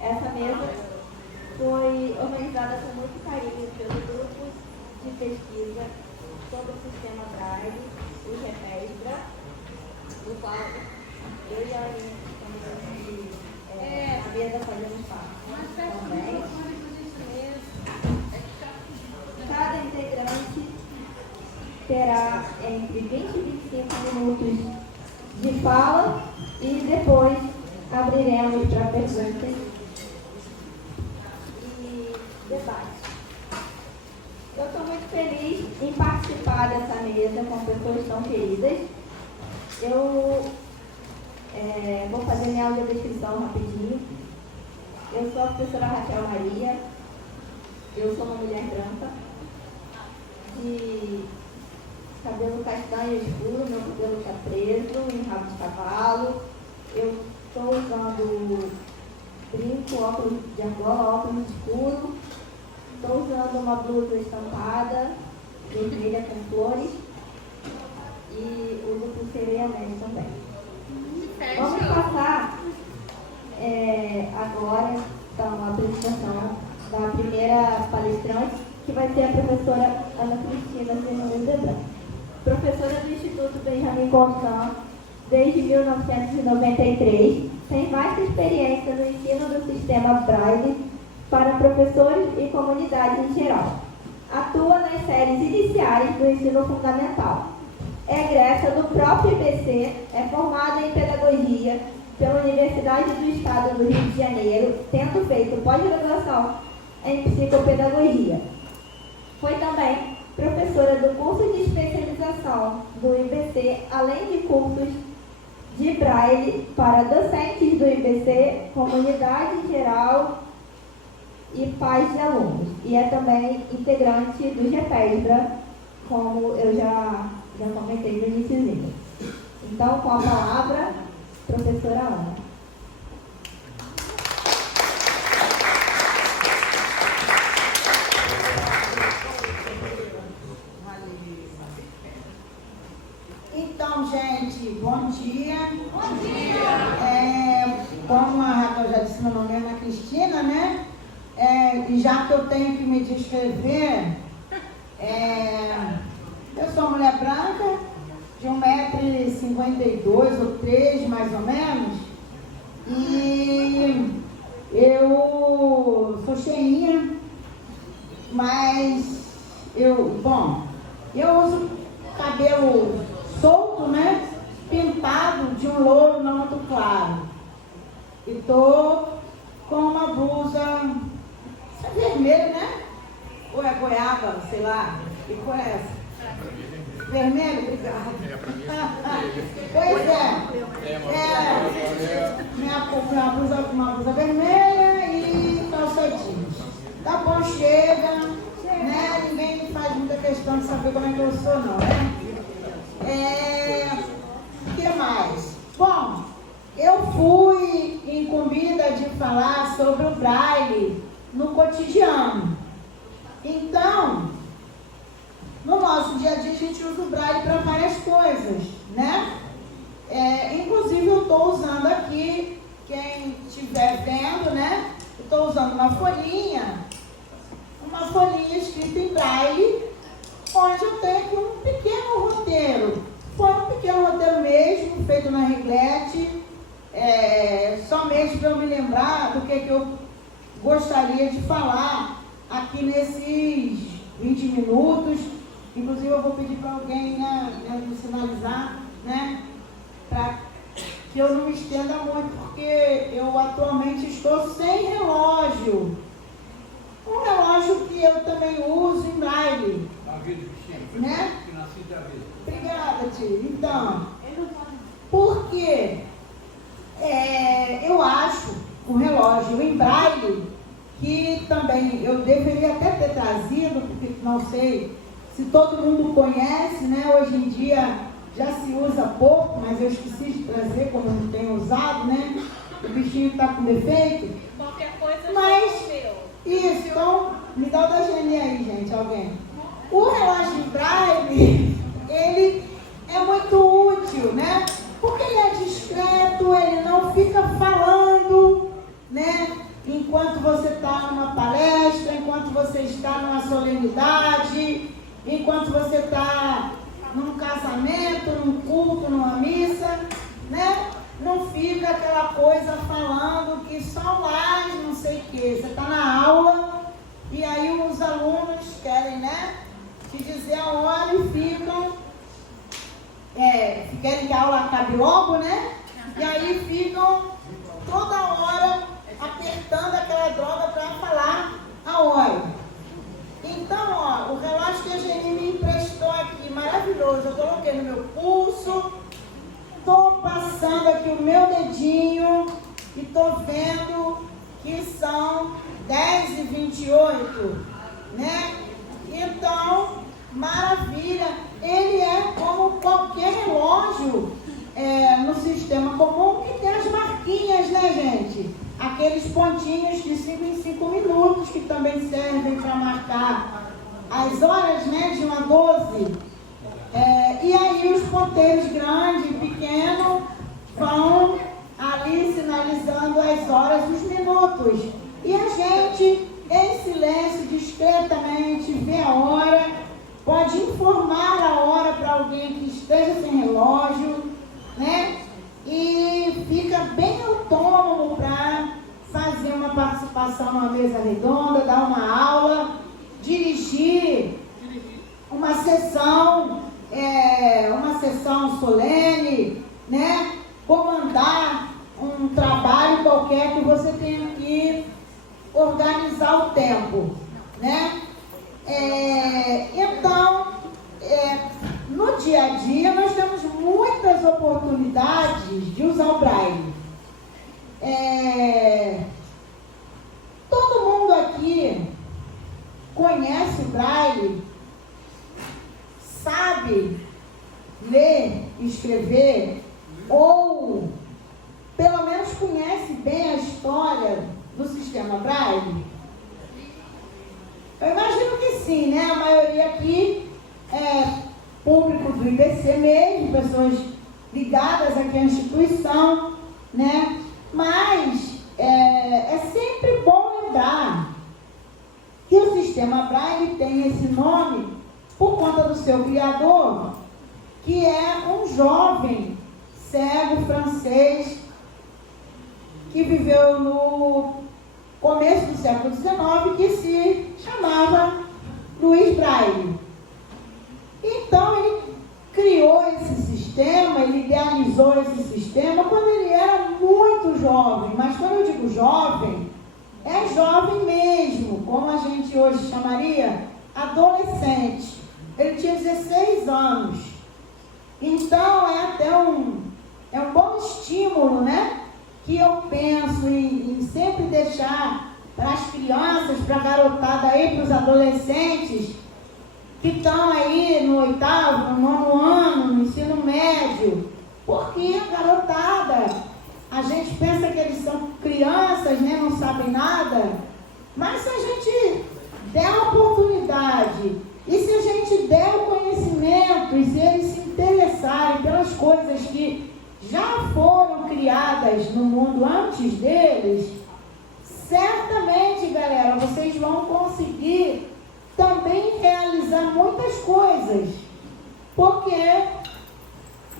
Essa mesa foi organizada com muito carinho pelos grupos de pesquisa sobre o sistema Braille, o GEPESBRA, do qual eu e a Aline a mesa fazemos parte também. Cada integrante terá entre 20 e 25 minutos de fala e depois abriremos para perguntas e debates. Eu estou muito feliz em participar dessa mesa com pessoas tão queridas. Eu vou fazer minha audiodescrição rapidinho. Eu sou a professora Raquel Maria. Eu sou uma mulher branca, de cabelo castanho escuro, meu cabelo está preso em rabo de cavalo. Eu estou usando brinco, óculos de argola, óculos escuro. Estou usando uma blusa estampada, vermelha com flores. E uso pulseira e anéis também. Vamos passar agora então, a apresentação da primeira palestrante, que vai ser a professora Ana Cristina Fernandes Debran. Professora do Instituto Benjamin Constant desde 1993, tem vasta experiência no ensino do sistema Braille para professores e comunidade em geral. Atua nas séries iniciais do ensino fundamental. É egressa do próprio IBC, é formada em pedagogia pela Universidade do Estado do Rio de Janeiro, tendo feito pós-graduação em psicopedagogia. Foi também professora do curso de especialização do IBC, além de cursos de Braille para docentes do IBC, comunidade em geral e pais de alunos. E é também integrante do GEPESBRA, como eu já comentei no iniciozinho. Então, com a palavra, professora Ana. Então, gente, bom dia. Bom dia. Como a Raquel já disse, meu nome é Ana Cristina, né? E já que eu tenho que me descrever, eu sou uma mulher branca, de 1,52 m ou 3, mais ou menos. E eu sou cheinha, mas eu uso cabelo solto, né? Pintado de um louro não muito claro. E tô com uma blusa vermelha, né? Ou é goiaba, sei lá. Que cor é essa? Vermelho? Obrigada. Pois uma blusa vermelha e calça jeans. Tá bom, chega, né? Ninguém faz muita questão de saber como é que eu sou, não, né? O que mais? Bom, eu fui incumbida de falar sobre o Braille no cotidiano. Então, no nosso dia a dia, a gente usa o Braille para várias coisas, né? Inclusive, eu estou usando aqui, quem estiver vendo, né? Eu estou usando uma folhinha escrita em Braille, onde eu tenho aqui um pequeno roteiro. Foi um pequeno roteiro mesmo, feito na reglete, só mesmo para eu me lembrar do que eu gostaria de falar aqui nesses 20 minutos. Inclusive, eu vou pedir para alguém me sinalizar, né, para que eu não me estenda muito, porque eu atualmente estou sem relógio. Um relógio que eu também uso em Braille. Né? Obrigada, tia. Então, porque eu acho um relógio em Braille que também eu deveria até ter trazido, porque não sei se todo mundo conhece, né? Hoje em dia já se usa pouco, mas eu esqueci de trazer, como não tenho usado, né? O bichinho está com defeito. Qualquer coisa, Mas, meu. isso, então, me dá o da Geni aí, gente, alguém. O relógio de Braille, ele é muito útil, né? Porque ele é discreto, ele não fica falando, né? Enquanto você está numa palestra, enquanto você está numa solenidade, enquanto você está num casamento, num culto, numa missa, né? Não fica aquela coisa falando que só lá não sei o que. Você está na aula e aí os alunos querem, né? Te dizer a hora e ficam, querem que a aula acabe logo, né? E aí ficam toda hora apertando aquela droga para falar a hora. Então, ó, o relógio que a Geni me emprestou aqui, maravilhoso, eu coloquei no meu pulso, estou passando aqui o meu dedinho e estou vendo que são 10h28, né? Então, maravilha, ele é como qualquer relógio no sistema comum que tem as marquinhas, né, gente? Aqueles pontinhos de 5 em 5 minutos que também servem para marcar as horas, né, de 1 a 12. E aí os ponteiros grande e pequeno vão ali sinalizando as horas e os minutos. E a gente, em silêncio, discretamente, vê a hora, pode informar a hora para alguém que esteja sem relógio, né? E fica bem autônomo para fazer uma participação numa mesa redonda, dar uma aula, dirigir uma sessão solene, né? Comandar um trabalho qualquer que você tenha que organizar o tempo, né? Então, no dia a dia, nós temos muitas oportunidades de usar o Braille. Todo mundo aqui conhece o Braille, sabe ler, escrever, ou pelo menos conhece bem a história do sistema Braille? Eu imagino que sim, né? A maioria aqui é público do IBC mesmo, pessoas ligadas aqui à instituição, né? Mas é sempre bom lembrar que o sistema Braille tem esse nome por conta do seu criador, que é um jovem cego francês que viveu no começo do século XIX, que se chamava Louis Braille. Então ele criou esse sistema, ele idealizou esse sistema quando ele era muito jovem, mas quando eu digo jovem, é jovem mesmo, como a gente hoje chamaria adolescente. Ele tinha 16 anos. Então é até um bom estímulo, né? Que eu penso em sempre deixar para as crianças, para a garotada aí, para os adolescentes que estão aí no 8º, no 9º ano, no ensino médio. Porque a garotada, a gente pensa que eles são crianças, né? Não sabem nada. Mas se a gente der a oportunidade e se a gente der o conhecimento e se eles se interessarem pelas coisas que já foram criadas no mundo antes deles, certamente, galera, vocês vão conseguir também realizar muitas coisas, porque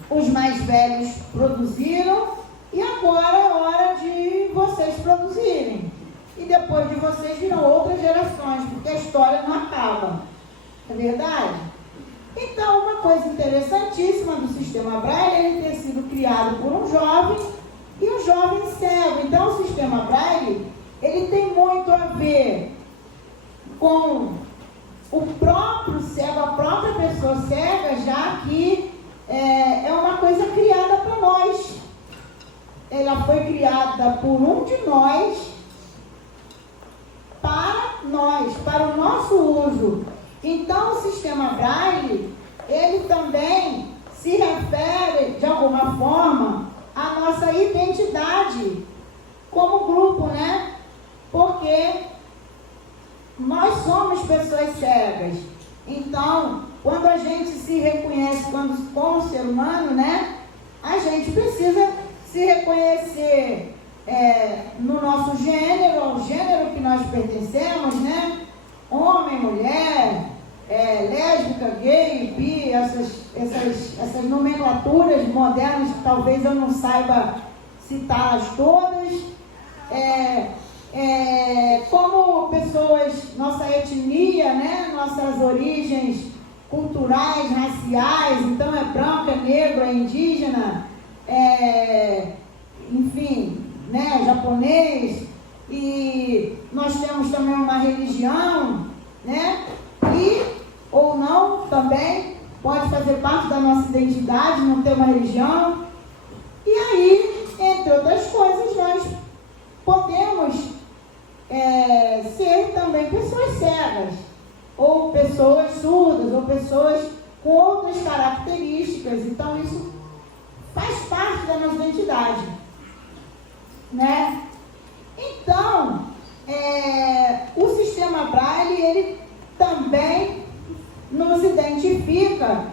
os mais velhos produziram e agora é hora de vocês produzirem. E depois de vocês virão outras gerações, porque a história não acaba. É verdade? Então, uma coisa interessantíssima do sistema Braille é ele ter sido criado por um jovem e um jovem cego. Então, o sistema Braille, ele tem muito a ver com o próprio cego, a própria pessoa cega, já que é uma coisa criada para nós. Ela foi criada por um de nós, para o nosso uso. Então, o sistema Braille, ele também se se refere, de alguma forma, à nossa identidade como grupo, né? Porque nós somos pessoas cegas. Então, quando a gente se reconhece como ser humano, né? A gente precisa se reconhecer no nosso gênero, ao gênero que nós pertencemos, né? Homem, mulher, lésbica, gay, bi, essas nomenclaturas modernas que talvez eu não saiba citá-las todas. Como pessoas, nossa etnia, né? Nossas origens culturais, raciais, então é branco, é negro, é indígena, enfim, né? Japonês, e nós temos também uma religião, né? E, ou não, também pode fazer parte da nossa identidade, não ter uma religião. E aí, entre outras coisas, nós podemos ser também pessoas cegas, ou pessoas surdas, ou pessoas com outras características. Então, isso faz parte da nossa identidade, né? Então, o sistema Braille, ele também nos identifica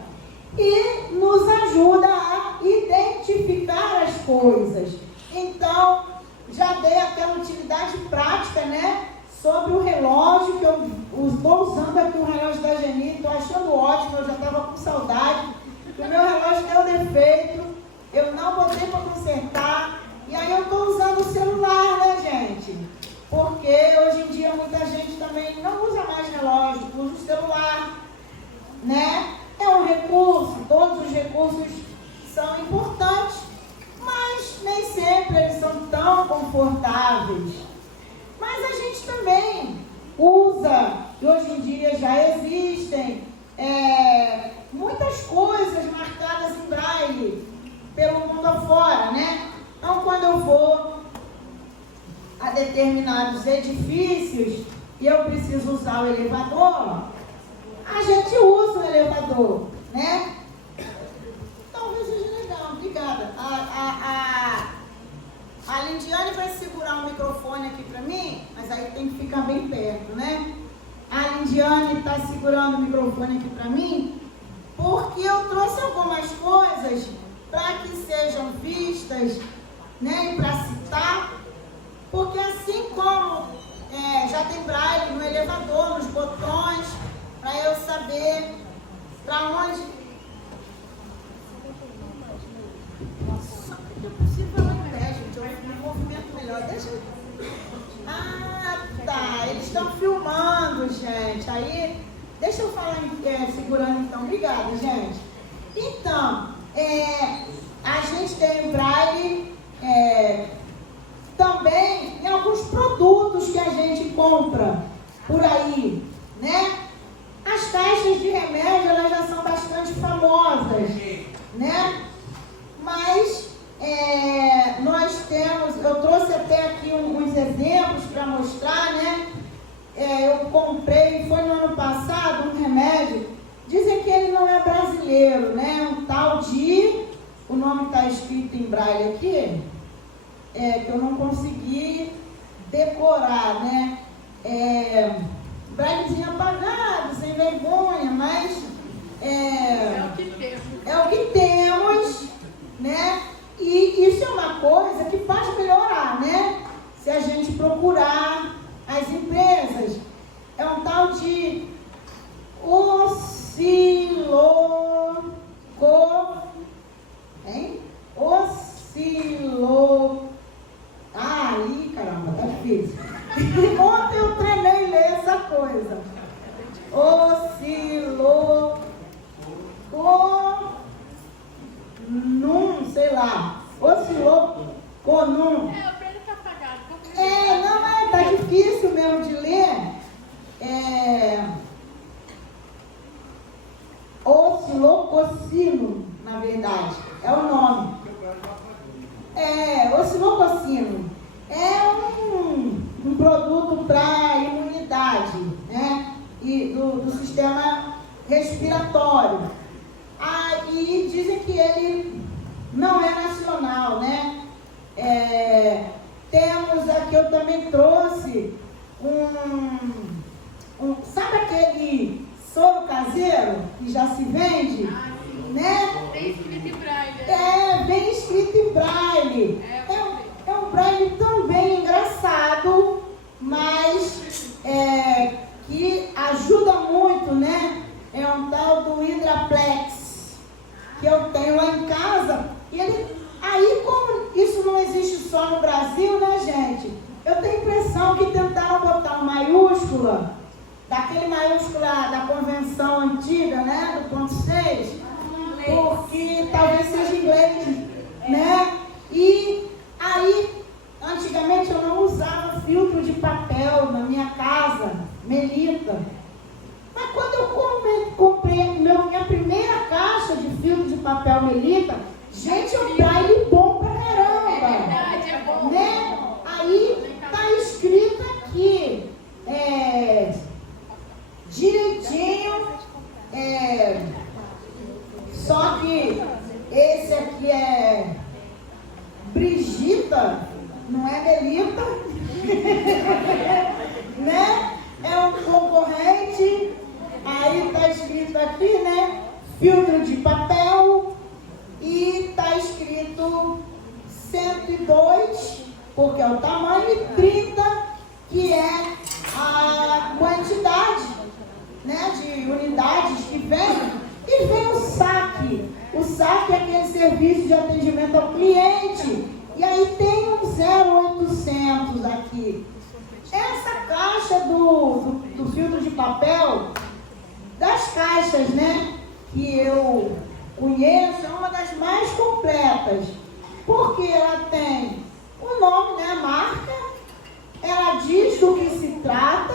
e nos ajuda a identificar as coisas. Então, já dei até uma utilidade prática, né? Sobre o relógio, que eu estou usando aqui, o relógio da Geni, estou achando ótimo, eu já estava com saudade. O meu relógio deu defeito, eu não botei para consertar, e aí eu estou usando o celular, né, gente? Porque hoje em dia muita gente também não usa mais relógio, usa o celular, né? É um recurso, todos os recursos são importantes, mas nem sempre eles são tão confortáveis. Mas a gente também usa, e hoje em dia já existem muitas coisas marcadas em braille pelo mundo afora, né? Então, quando eu vou a determinados edifícios e eu preciso usar o elevador, a gente usa o elevador, né? Talvez seja legal, obrigada. A Lindiane vai segurar o microfone aqui para mim, mas aí tem que ficar bem perto, né? A Lindiane está segurando o microfone aqui para mim, porque eu trouxe algumas coisas para que sejam vistas, né? E para citar, porque assim como já tem braille no elevador, nos botões, para eu saber para onde. Só que eu preciso falar em pé, gente. Eu fiz um movimento melhor. Deixa eu. Ah, tá. Eles estão filmando, gente. Aí, deixa eu falar segurando então. Obrigada, gente. Então, a gente tem braille também em alguns produtos que a gente compra por aí, né? As caixas de remédio, elas já são bastante famosas, né? Mas nós temos, eu trouxe até aqui uns exemplos para mostrar, né? Eu comprei, foi no ano passado, um remédio, dizem que ele não é brasileiro, né? Um tal de, o nome está escrito em braille aqui, que eu não consegui decorar, né? Braillezinho apagado, sem vergonha, mas é o que temos, né? E isso é uma coisa que pode melhorar, né? Se a gente procurar as empresas. É um tal de Aí, caramba, tá difícil. Ontem eu treinei ler essa coisa. Sei lá. Osciloconum. O Pedro tá apagado. Tá difícil mesmo de ler. Oscilococino, na verdade, é o nome. Oscilococino é um produto para imunidade, né? E do sistema respiratório. aí dizem que ele não é nacional, né? Temos aqui, eu também trouxe sabe aquele soro caseiro que já se vende? Né? Tem escrito em braille. Vem escrito em braille. É um braille também engraçado, mas que ajuda muito, né? É um tal do Hidraplex, que eu tenho lá em casa. E aí, como isso não existe só no Brasil, né, gente? Eu tenho a impressão que tentaram botar uma maiúscula, daquele maiúscula da convenção antiga, né, do ponto 6, porque talvez seja inglês, né? E aí, antigamente eu não usava filtro de papel na minha casa, Melita. Mas quando eu comprei minha primeira caixa de filtro de papel Melita, gente, é um braille bom pra caramba. É verdade, é bom. Né? Aí tá escrito aqui, direitinho, só que esse aqui é Brigita, não é Melita, né? É um concorrente, aí tá escrito aqui, né? Filtro de papel, e tá escrito 102, porque é o tamanho, e 30, que é a quantidade, né, de unidades que vem. E vem o saque. O saque é aquele serviço de atendimento ao cliente. E aí tem um 0800 aqui. Essa caixa do filtro de papel, das caixas, né, que eu conheço, é uma das mais completas. Porque ela tem o nome, né, a marca, ela diz do que se trata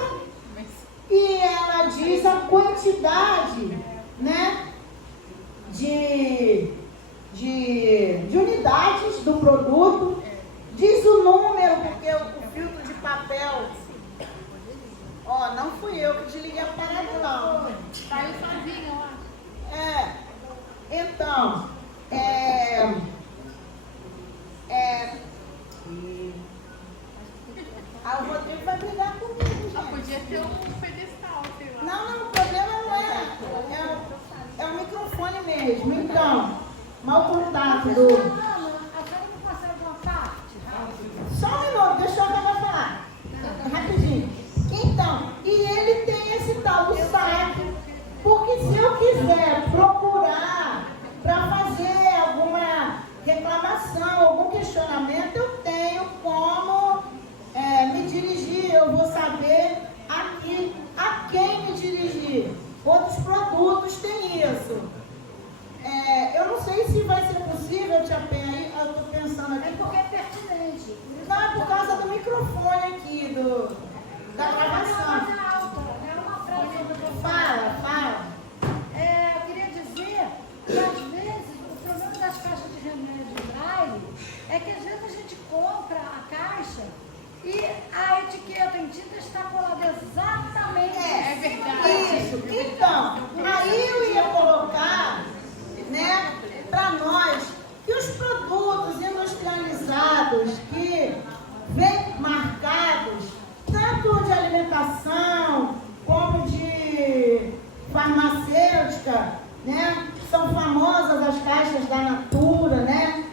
e ela diz a quantidade, né, de unidades do produto, diz o número, porque o filtro de papel, não fui eu que desliguei a parada, não. Caiu sozinho lá. Então, o Rodrigo vai brigar comigo, gente. Podia ter um pedestal, sei lá. Não, o problema não é o microfone mesmo. Então, mau contato do... A senhora não consegue uma parte? Só um minuto, deixa eu acabar de falar. Rapidinho. Então, e ele tem esse tal do saque, porque se eu quiser procurar para fazer alguma reclamação, algum questionamento, eu tenho como me dirigir, eu vou saber aqui a quem me dirigir. Outros produtos têm isso. Eu não sei se vai ser possível, Tia Penha, aí eu estou pensando aqui. É porque é pertinente. Não, é por causa do microfone aqui, da gravação. É uma frase do microfone. Fala. Eu queria dizer que às vezes o problema das caixas de remédio de braille é que às vezes a gente compra a caixa e a etiqueta em tinta está colada exatamente. É verdade. Isso. Então, aí eu ia colocar, né, para nós, que os produtos industrializados que vêm marcados, tanto de alimentação como de farmacêutica, né, são famosas as caixas da Natura, né,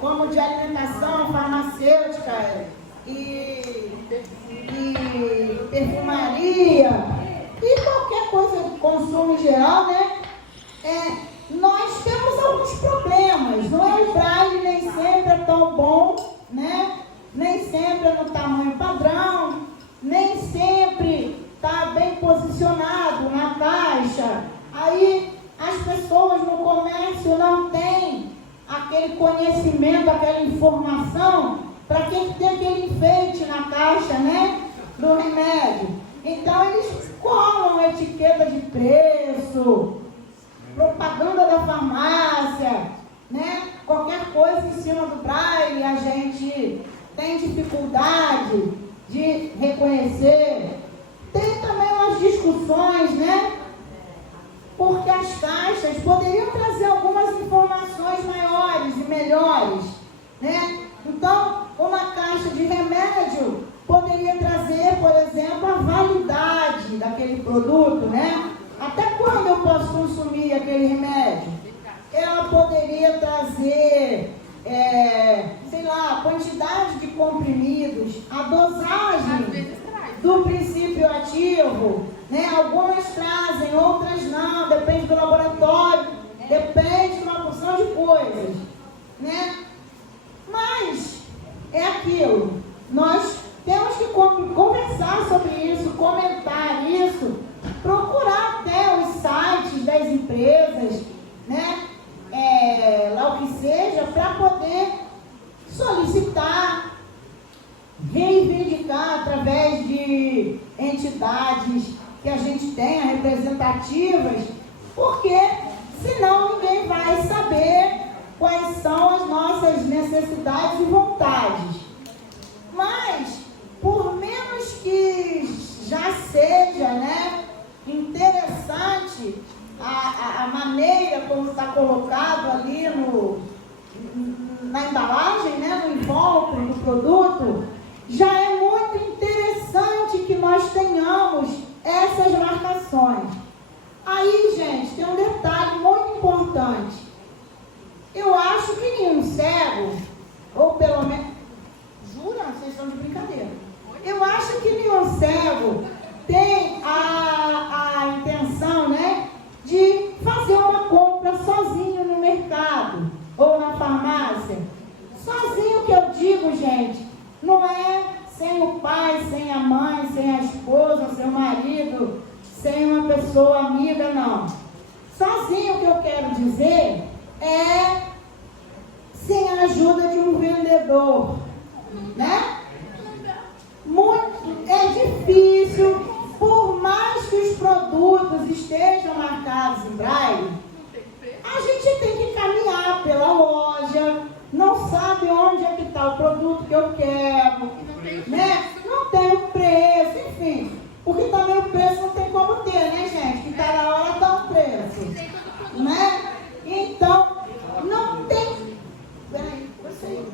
como de alimentação, farmacêutica e perfumaria e qualquer coisa de consumo em geral, né? Nós temos alguns problemas, não é? O braille nem sempre é tão bom, né? Nem sempre é no tamanho padrão, nem sempre está bem posicionado na caixa. Aí as pessoas no comércio não têm aquele conhecimento, aquela informação para quem tem aquele enfeite na caixa, né, do remédio. Então eles colam etiqueta de preço, propaganda da farmácia, né, qualquer coisa em cima do braille a gente tem dificuldade de reconhecer. Tem também umas discussões, né, porque as caixas poderiam trazer algumas informações maiores e melhores, né? Então, uma caixa de remédio poderia trazer, por exemplo, a validade daquele produto, né? Até quando eu posso consumir aquele remédio? Ela poderia trazer, sei lá, a quantidade de comprimidos, a Às dosagem vezes traz. do princípio ativo, né? Algumas trazem, outras não, depende do laboratório, depende de uma porção de coisas, né? Mas é aquilo, nós temos que conversar sobre isso, comentar isso, procurar até os sites das empresas, né? Lá o que seja, para poder solicitar, reivindicar através de entidades que a gente tenha representativas, porque senão ninguém vai saber quais são as nossas necessidades e vontades. Mas, por menos que já seja, né, interessante a maneira como está colocado ali na embalagem, né, no invólucro do produto, já é muito interessante que nós tenhamos essas marcações. Aí, gente, tem um detalhe muito importante. Eu acho que nenhum cego, ou pelo menos... Jura? Vocês estão de brincadeira. Eu acho que nenhum cego tem a intenção, né, de fazer uma compra sozinho no mercado ou na farmácia. Sozinho, que eu digo, gente, não é sem o pai, sem a mãe, sem a esposa, sem o marido, sem uma pessoa amiga, não. Sozinho, o que eu quero dizer é sem a ajuda de um vendedor, né? Muito, é difícil, por mais que os produtos estejam marcados em braille, a gente tem que caminhar pela loja, não sabe onde é que está o produto que eu quero, né? Não tem o preço, enfim, porque também o preço não tem como ter, né, gente? Que cada hora dá um preço, né? Então, não tem... Peraí, eu sei.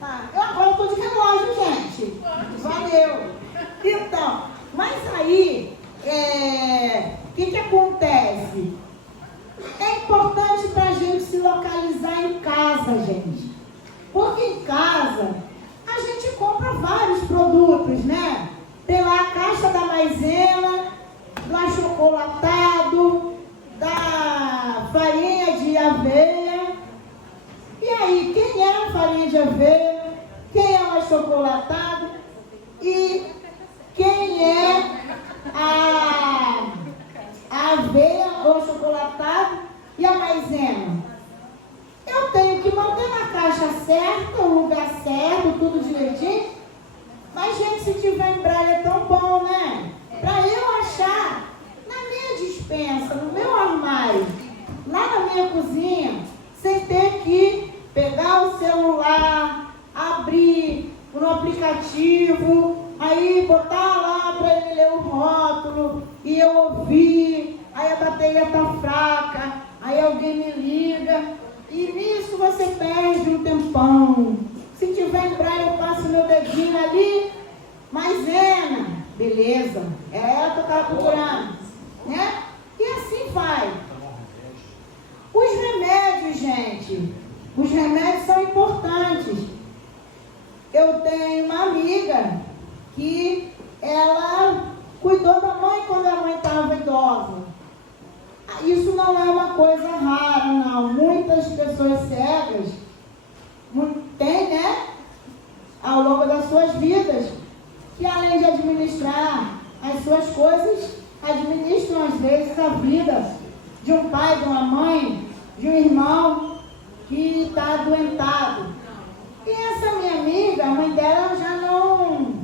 Tá. Eu agora estou de relógio, gente. Valeu. Então, mas aí, o que acontece? É importante para a gente se localizar em casa, gente. Porque em casa, a gente compra vários produtos, né? Tem lá a caixa da maisena, do achocolatado, da farinha de aveia. E aí, quem é a farinha de aveia? Quem é o achocolatado? E quem é a aveia ou chocolatado e a maisena? Eu tenho que manter na caixa certa, o lugar certo, tudo direitinho. Mas, gente, se tiver em braille é tão bom, né? Para eu achar na minha despensa, no meu armário, lá na minha cozinha, sem ter que pegar o celular, abrir no aplicativo, aí botar lá para ele ler o rótulo e eu ouvir, aí a bateria está fraca, aí alguém me liga e nisso você perde um tempão. Se tiver em braille eu passo meu dedinho ali, maisena, beleza, é ela que eu estava procurando, né? E assim vai. Os remédios, gente, os remédios são importantes. Eu tenho uma amiga que ela cuidou da mãe quando a mãe estava idosa. Isso não é uma coisa rara, não. Muitas pessoas cegas têm, né, ao longo das suas vidas, que além de administrar as suas coisas, administram às vezes a vida de um pai, de uma mãe, de um irmão que está adoentado. E essa minha amiga, a mãe dela já não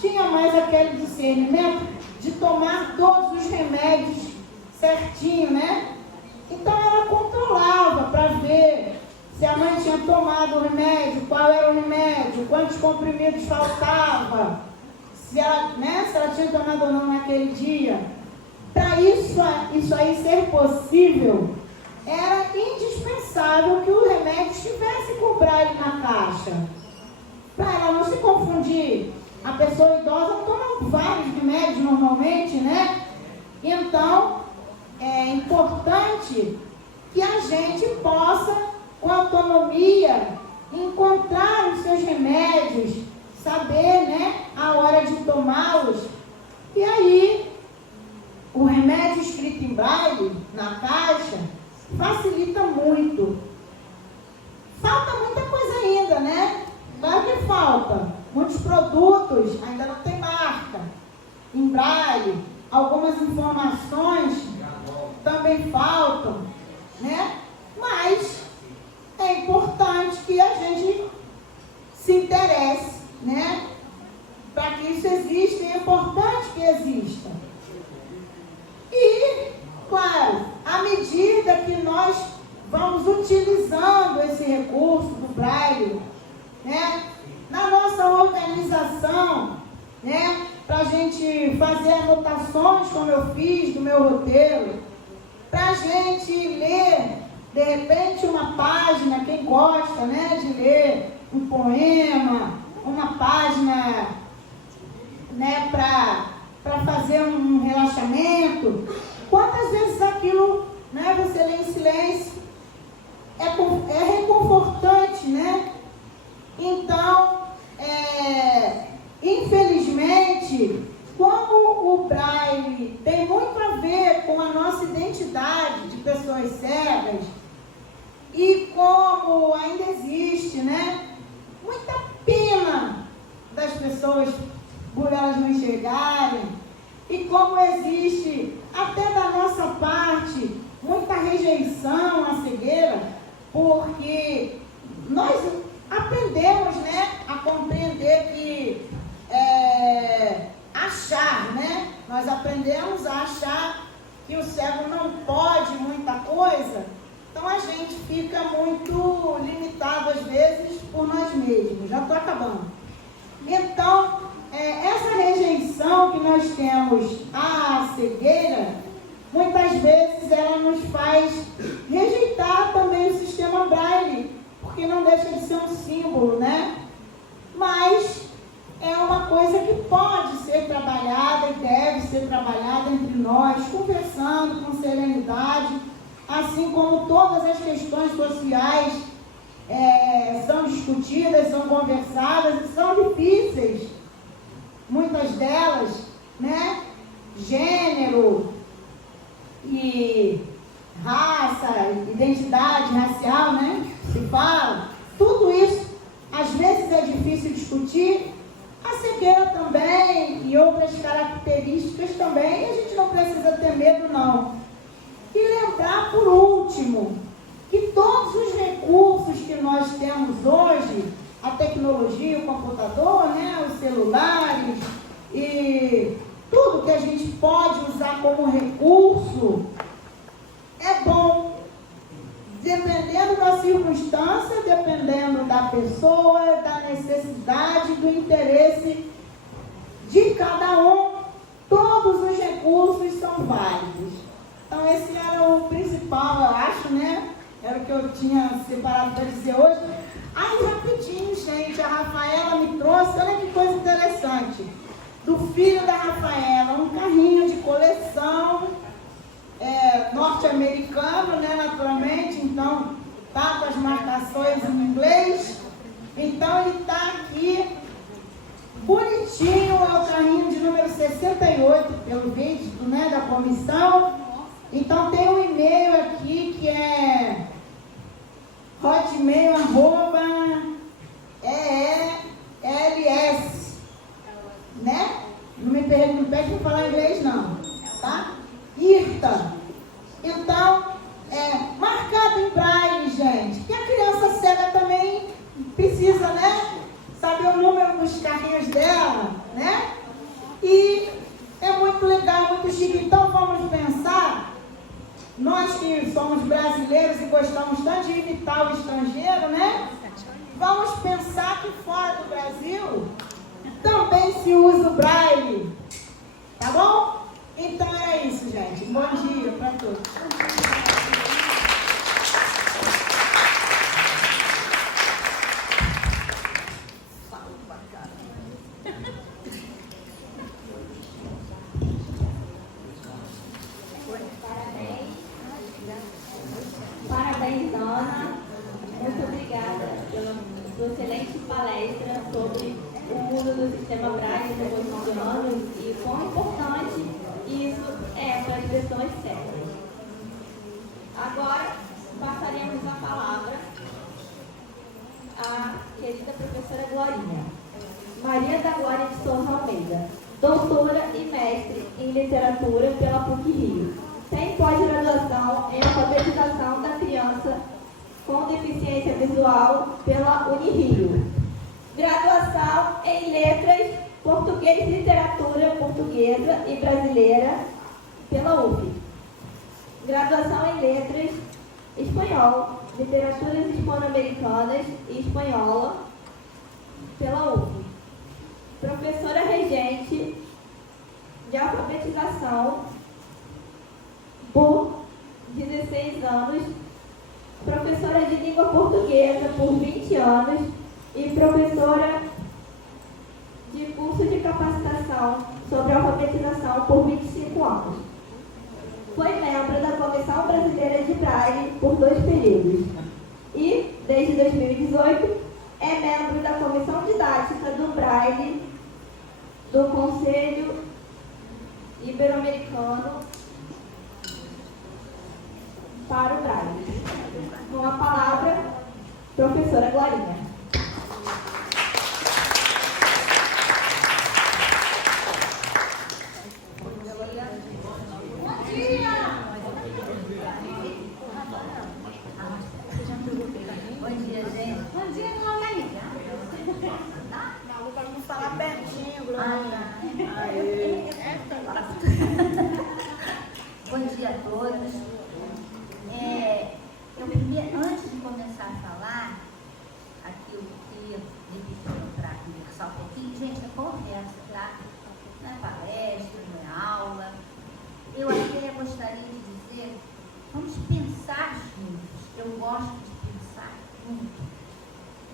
tinha mais aquele discernimento de tomar todos os remédios certinho, né? Então ela controlava para ver se a mãe tinha tomado o remédio, qual era o remédio, quantos comprimidos faltava, se ela tinha tomado ou não naquele dia. para isso aí ser possível, era indispensável que o remédio estivesse com o braille na caixa. Para ela não se confundir. A pessoa idosa toma vários remédios normalmente, né? Então, é importante que a gente possa, com autonomia, encontrar os seus remédios, saber, né, a hora de tomá-los. E aí, o remédio escrito em braille, na caixa, facilita muito. Falta muita coisa ainda, né? Claro que falta. Muitos produtos ainda não tem marca em braille. Algumas informações também faltam, né? Mas é importante que a gente se interesse, né? Para que isso exista, é importante que exista. E, claro, à medida que nós vamos utilizando esse recurso do braille, né? Na nossa organização, né? Para a gente fazer anotações, como eu fiz do meu roteiro, para a gente ler, de repente, uma página, quem gosta, né, de ler um poema, uma página, né, para fazer um relaxamento. Quantas vezes aquilo, né, você lê em silêncio, é reconfortante, né? Então, infelizmente, como o braille tem muito a ver com a nossa identidade de pessoas cegas, e como ainda existe, né, muita pena das pessoas por elas não enxergarem, e como existe até da nossa parte muita rejeição à cegueira, porque nós aprendemos, né, a compreender que achar, né? Nós aprendemos a achar que o cego não pode muita coisa, então a gente fica muito limitado às vezes por nós mesmos. Já estou acabando. Então, essa rejeição que nós temos à cegueira, muitas vezes ela nos faz rejeitar também o sistema braille, porque não deixa de ser um símbolo, né? Mas é uma coisa que pode ser trabalhada e deve ser trabalhada entre nós, conversando com serenidade, assim como todas as questões sociais são discutidas, são conversadas e são difíceis, muitas delas, né? Gênero e raça, identidade racial, né? Se fala, tudo isso às vezes é difícil discutir. A cegueira também e outras características também, e a gente não precisa ter medo, não. E lembrar, por último, que todos os recursos que nós temos hoje, a tecnologia, o computador, né, os celulares e tudo que a gente pode usar como recurso, é bom. Dependendo da circunstância, dependendo da pessoa, da necessidade, do interesse de cada um, todos os recursos são válidos. Então esse era o principal, eu acho, né? Era o que eu tinha separado para dizer hoje. Aí rapidinho, gente, a Rafaela me trouxe, olha que coisa interessante, do filho da Rafaela, um carrinho de coleção, norte-americano, né, naturalmente, então tá com as marcações em inglês, então ele está aqui bonitinho, é o carrinho de número 68, pelo vídeo, né, da comissão. Então tem um e-mail aqui que é hotmail@EELS, né? Não me pede para falar inglês não, tá? IRTA. Então, marcado em braille, gente. Que a criança cega também precisa, né? Saber o número dos carrinhos dela, né? E é muito legal, muito chique. Então, vamos pensar, nós que somos brasileiros e gostamos tanto de imitar o estrangeiro, né? Vamos pensar que fora do Brasil também se usa o braille, tá bom? Então era isso, gente. Bom dia para todos. Parabéns, Ana. Muito obrigada pela excelente palestra sobre o mundo do sistema Braille depois de anos e quão importante isso é para as pessoas cegas. Agora, passaremos a palavra à querida professora Glorinha. Maria da Glória de Souza Almeida, doutora e mestre em literatura pela PUC-Rio. Tem pós-graduação em alfabetização da criança com deficiência visual pela Unirio. Graduação em letras, português e literatura portuguesa e brasileira pela UF. Graduação em letras, espanhol, literaturas hispano-americanas e espanhola pela UF. Professora regente de alfabetização por 16 anos, professora de língua portuguesa por 20 anos e professora de curso de capacitação sobre alfabetização por 25 anos. Foi membro da Comissão Brasileira de Braille por 2 períodos e, desde 2018, é membro da Comissão Didática do Braille do Conselho Ibero-Americano para o Braille. Com a palavra, professora Glorinha. Bom dia, gente. Bom dia, Glorinha. Não, vamos falar pertinho, Glória. Bom dia a todos. Eu primeiro, antes de começar a falar, aqui eu queria repetir para conversar um pouquinho. Gente, é conversa, tá? Não é palestra, não é aula. Eu até gostaria de dizer, vamos pensar juntos. Eu gosto de pensar junto,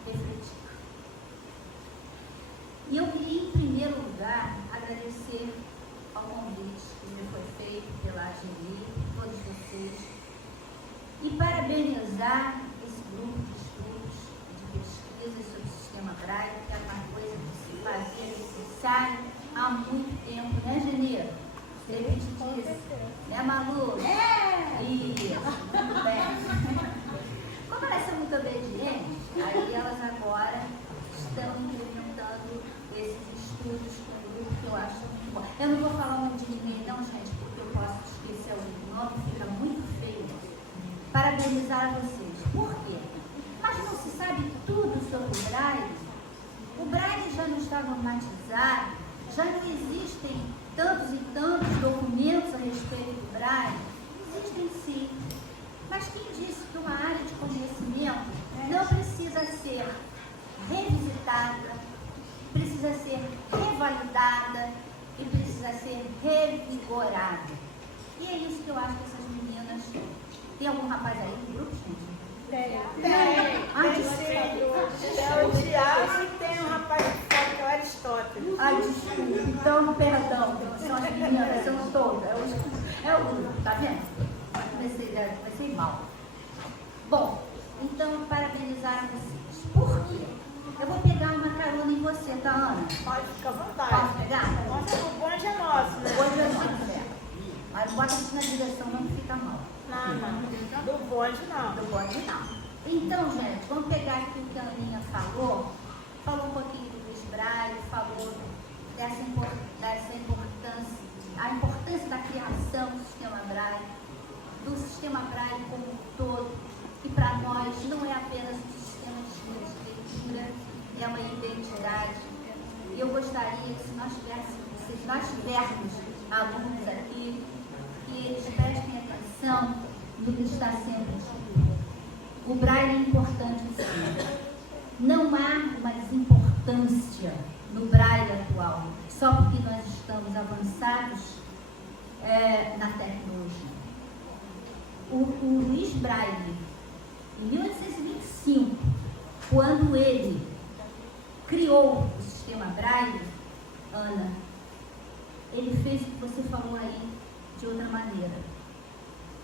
refletir. E eu queria, em primeiro lugar, agradecer ao convite que me foi feito pela AGI, todos vocês, e parabenizar esse grupo de estudos, de pesquisas sobre o sistema Braille, que é uma coisa que se fazia necessária há muito tempo, né, Janeiro? Sempre te disse, né, Malu? Isso, muito bem. Como elas são muito obedientes, aí elas agora estão implementando esses estudos com o grupo que eu acho muito bom. Eu não vou falar o nome de ninguém não, gente, porque eu posso esquecer o nome, fica muito feio. Parabenizar a vocês. Por quê? Mas não se sabe tudo sobre o Braille. O Braille já não está normatizado, já não existem tantos e tantos documentos a respeito do Braille. Existem sim. Mas quem disse que uma área de conhecimento não precisa ser revisitada, precisa ser revalidada e precisa ser revigorada? E é isso que eu acho que essas meninas... Tem algum rapaz aí no grupo, gente? Tem. O Tiago e tem um rapaz que é o Aristóteles. Desculpa. Então, perdão. São as meninas, são todas. É o grupo, tá vendo? Comecei mal. Bom, então, parabenizar vocês. Por quê? Eu vou pegar uma carona em você, tá, Ana? Pode ficar à vontade. Posso pegar? O bonde é nosso, né? O bonde é nosso, né? Mas bota a gente na direção, não fica mal. Não. Do bonde, não. Do bonde, não. Então, gente, vamos pegar aqui o que a Aninha falou. Falou um pouquinho do Luiz Braille, falou dessa importância, a importância da criação do sistema Braille, do sistema Braille como um todo, que para nós não é apenas um sistema de leitura, é uma identidade. E eu gostaria que se nós tivermos alunos aqui, que eles prestem atenção no que está sendo dito. O Braille é importante sim. Não há uma desimportância no Braille atual, só porque nós estamos avançados o Luiz Braille, em 1825, quando ele criou o sistema Braille, Ana, ele fez o que você falou aí de outra maneira.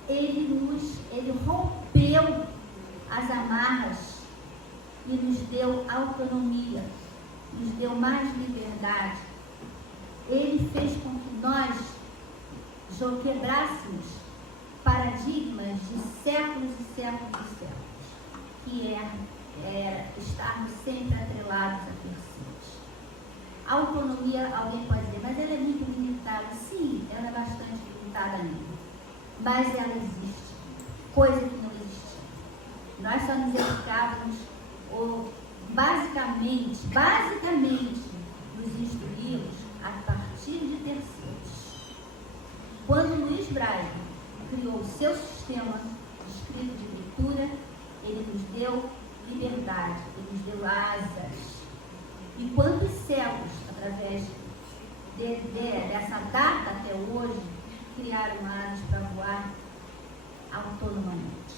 Ele rompeu as amarras e nos deu autonomia, nos deu mais liberdade. Ele fez com que nós quebrássemos paradigmas de séculos e séculos e séculos, que é estarmos sempre atrelados a terceiros. A autonomia, alguém pode dizer, mas ela é muito limitada. Sim, ela é bastante limitada ainda. Mas ela existe, coisa que não existia. Nós só nos educávamos, basicamente, nos instruímos a partir de terceiros. Quando Luiz Braille criou o seu sistema escrito de leitura, ele nos deu liberdade, ele nos deu asas. E quantos cegos, através dessa data até hoje, criaram asas para voar autonomamente.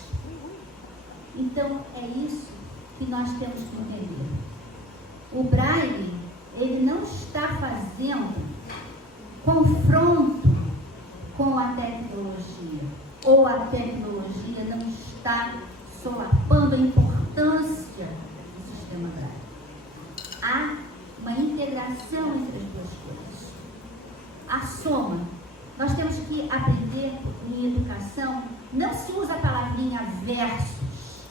Então, é isso que nós temos que entender. O Braille, ele não está fazendo confronto com a tecnologia, ou a tecnologia não está solapando a importância do sistema Braille. Há uma integração entre as duas coisas. A soma. Nós temos que aprender em educação, não se usa a palavrinha versus,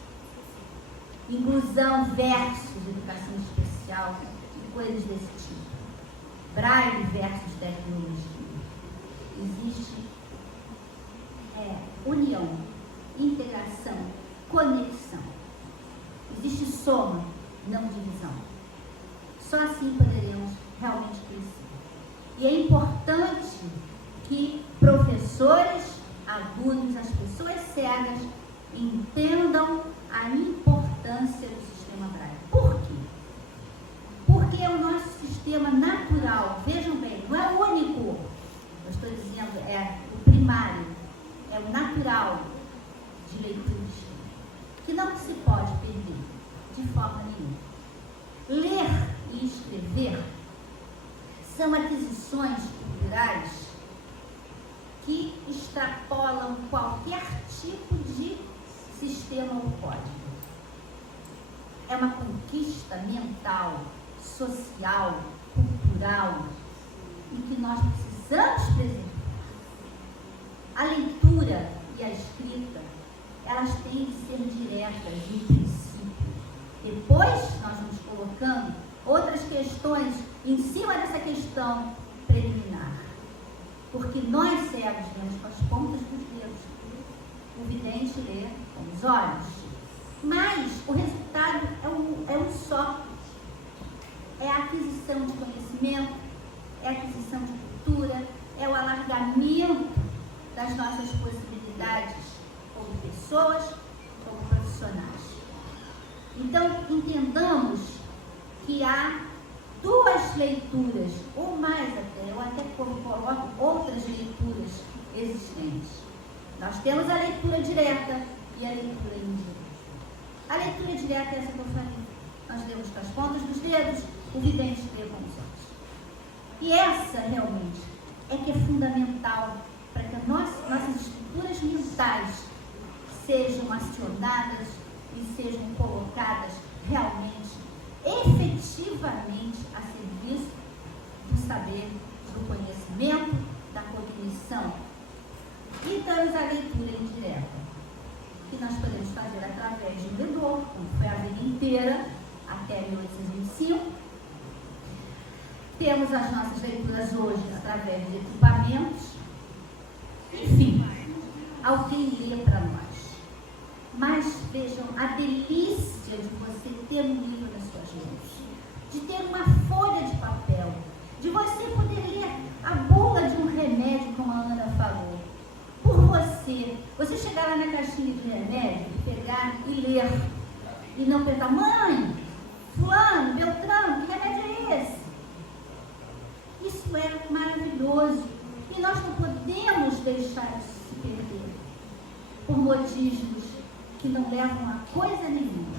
inclusão versus educação especial e coisas desse tipo. Braille versus tecnologia. Existe união, integração, conexão. Existe soma, não divisão. Só assim poderemos realmente crescer. E é importante que professores, alunos, as pessoas cegas entendam a importância do sistema Braille. Por quê? Porque é o nosso sistema natural. Vejam bem, não é o único. Eu estou dizendo, é o primário, é o natural de leitura e escrita, que não se pode perder de forma nenhuma. Ler e escrever são aquisições culturais que extrapolam qualquer tipo de sistema ou código. É uma conquista mental, social, cultural, e que nós precisamos preservar. A leitura e a escrita, elas têm que ser diretas, em princípio. Depois, nós vamos colocando outras questões em cima dessa questão preliminar. Porque nós cegos lemos com as pontas dos dedos. O vidente lê com os olhos. Mas o resultado é um só. É a aquisição de conhecimento, é a aquisição de cultura, é o alargamento das nossas possibilidades como pessoas, como profissionais. Então, entendamos que há duas leituras, ou mais até, eu até coloco outras leituras existentes. Nós temos a leitura direta e a leitura indireta. A leitura direta é essa que eu falei. Nós lemos com as pontas dos dedos, o vidente lê com os olhos. E essa, realmente, é que é fundamental para que as nossas estruturas mentais sejam acionadas e sejam colocadas realmente, efetivamente, a serviço do saber, do conhecimento, da cognição. E temos a leitura indireta, que nós podemos fazer através de um leitor, como foi a vida inteira, até 1825. Temos as nossas leituras hoje através de equipamentos. Enfim, alguém lê para nós. Mas vejam a delícia de você ter um livro nas suas mãos, de ter uma folha de papel, de você poder ler a bula de um remédio, como a Ana falou, por você. Você chegar lá na caixinha de remédio, pegar e ler, e não perguntar, mãe, fulano, Beltrano, que remédio é esse? Isso é maravilhoso. E nós não podemos deixar isso se perder. por modismos que não levam a coisa nenhuma.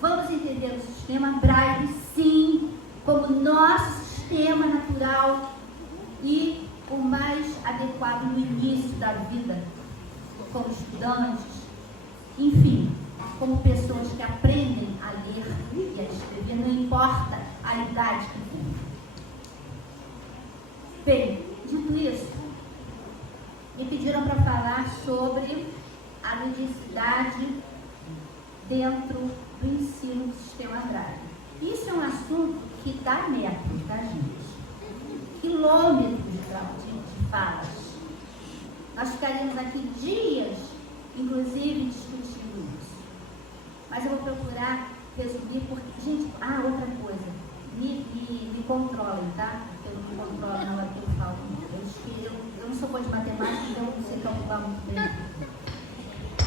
Vamos entender o sistema Braille, sim, como nosso sistema natural e o mais adequado no início da vida, como estudantes, enfim, como pessoas que aprendem a ler e a escrever, não importa a idade que tem. Bem, dito isso, me pediram para falar sobre a ludicidade dentro do ensino do sistema Braille. Isso é um assunto que dá metros, tá, gente? Quilômetros de falas. Nós ficaríamos aqui dias, inclusive, discutindo isso. Mas eu vou procurar resumir, porque, gente, outra coisa, me controlem, tá? Eu não me controlo na hora que eu falo. Eu não sou boa de matemática, então eu não sei calcular muito bem.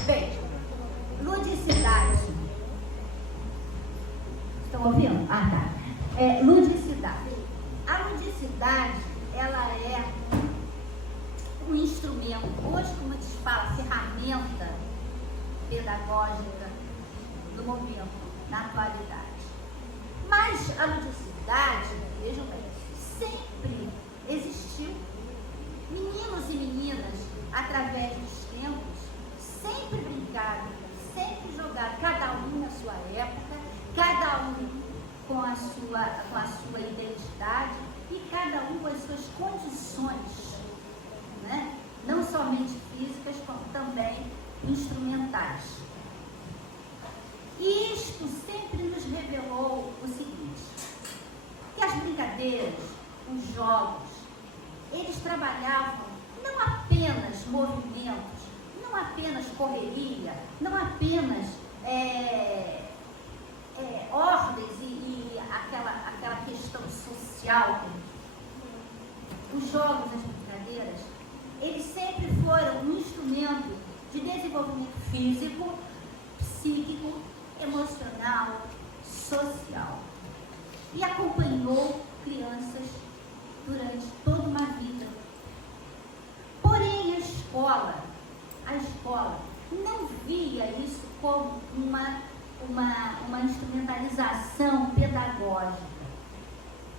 Bem, ludicidade. Estão ouvindo? Tá. Ludicidade. A ludicidade, ela é um instrumento, hoje como se fala, ferramenta pedagógica do momento, na atualidade. Mas a ludicidade, vejam bem, sempre existiu. Meninos e meninas, através dos tempos, sempre brincaram, sempre jogaram, cada um na sua época, cada um com a sua identidade e cada um com as suas condições, né? Não somente físicas, como também instrumentais. E isto sempre nos revelou o seguinte, que as brincadeiras, os jogos, eles trabalhavam não apenas movimentos, não apenas correria, não apenas ordens e aquela questão social. Os jogos, as brincadeiras, eles sempre foram um instrumento de desenvolvimento físico, psíquico, emocional, social. E acompanhou crianças durante toda uma vida. Porém, a escola não via isso como uma instrumentalização pedagógica.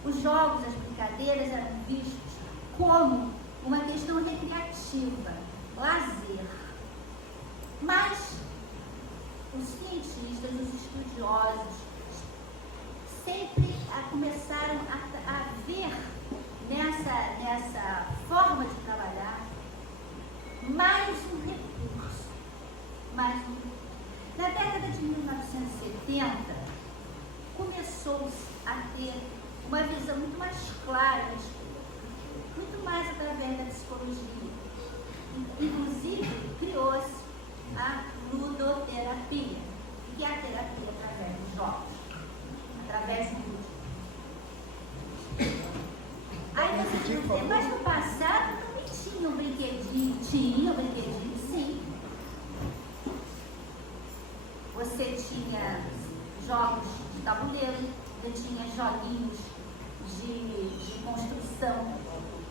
Os jogos, as brincadeiras eram vistos como uma questão recreativa, lazer. Mas os cientistas, os estudiosos, sempre começaram a ver nessa forma de trabalhar mais um recurso. Na década de 1970, começou-se a ter uma visão muito mais clara da escola, muito mais através da psicologia. Inclusive, criou-se a ludoterapia, que é a terapia através dos jogos, através do lúdico. Aí você diz, mas no passado também tinha um brinquedinho. Tinha um brinquedinho, sim. Você tinha jogos de tabuleiro, você tinha joguinhos de construção,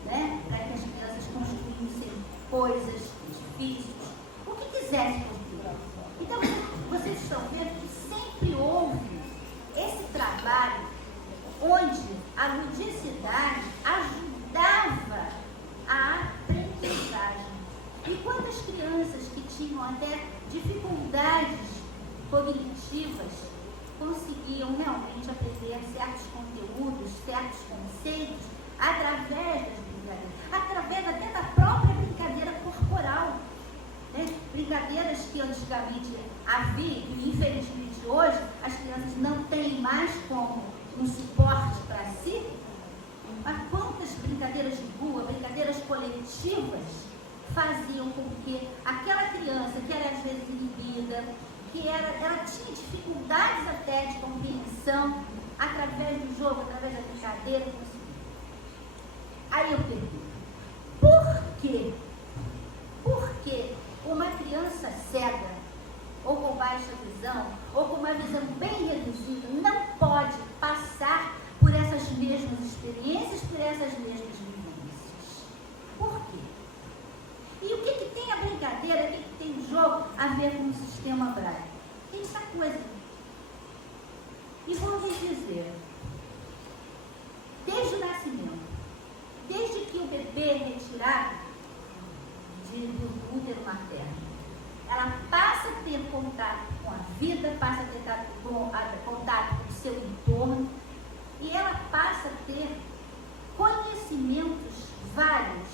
né? Para que as crianças construíssem coisas, edifícios, o que quisessem construir. Então, vocês estão vendo que sempre houve esse trabalho onde a ludicidade ajudava a aprendizagem. E quantas crianças que tinham até dificuldades cognitivas conseguiam realmente aprender certos conteúdos, certos conceitos, através das brincadeiras, através até da própria brincadeira corporal. Né? Brincadeiras que antigamente havia e infelizmente hoje as crianças não têm mais como um suporte para si. Mas quantas brincadeiras de rua, brincadeiras coletivas faziam com que aquela criança que era às vezes inibida, ela tinha dificuldades até de compreensão, através do jogo, através da brincadeira, conseguia. Aí eu pergunto, por quê? Por que uma criança cega, ou com baixa visão, ou com uma visão bem reduzida, não pode passar por essas mesmas experiências, por essas mesmas vivências? Por quê? E o que tem a brincadeira, o que tem o jogo, sistema Braille. Tem essa coisa. E vou lhes dizer, desde o nascimento, desde que o bebê é retirado do útero materno, ela passa a ter contato com a vida, passa a ter contato com o seu entorno, e ela passa a ter conhecimentos vários,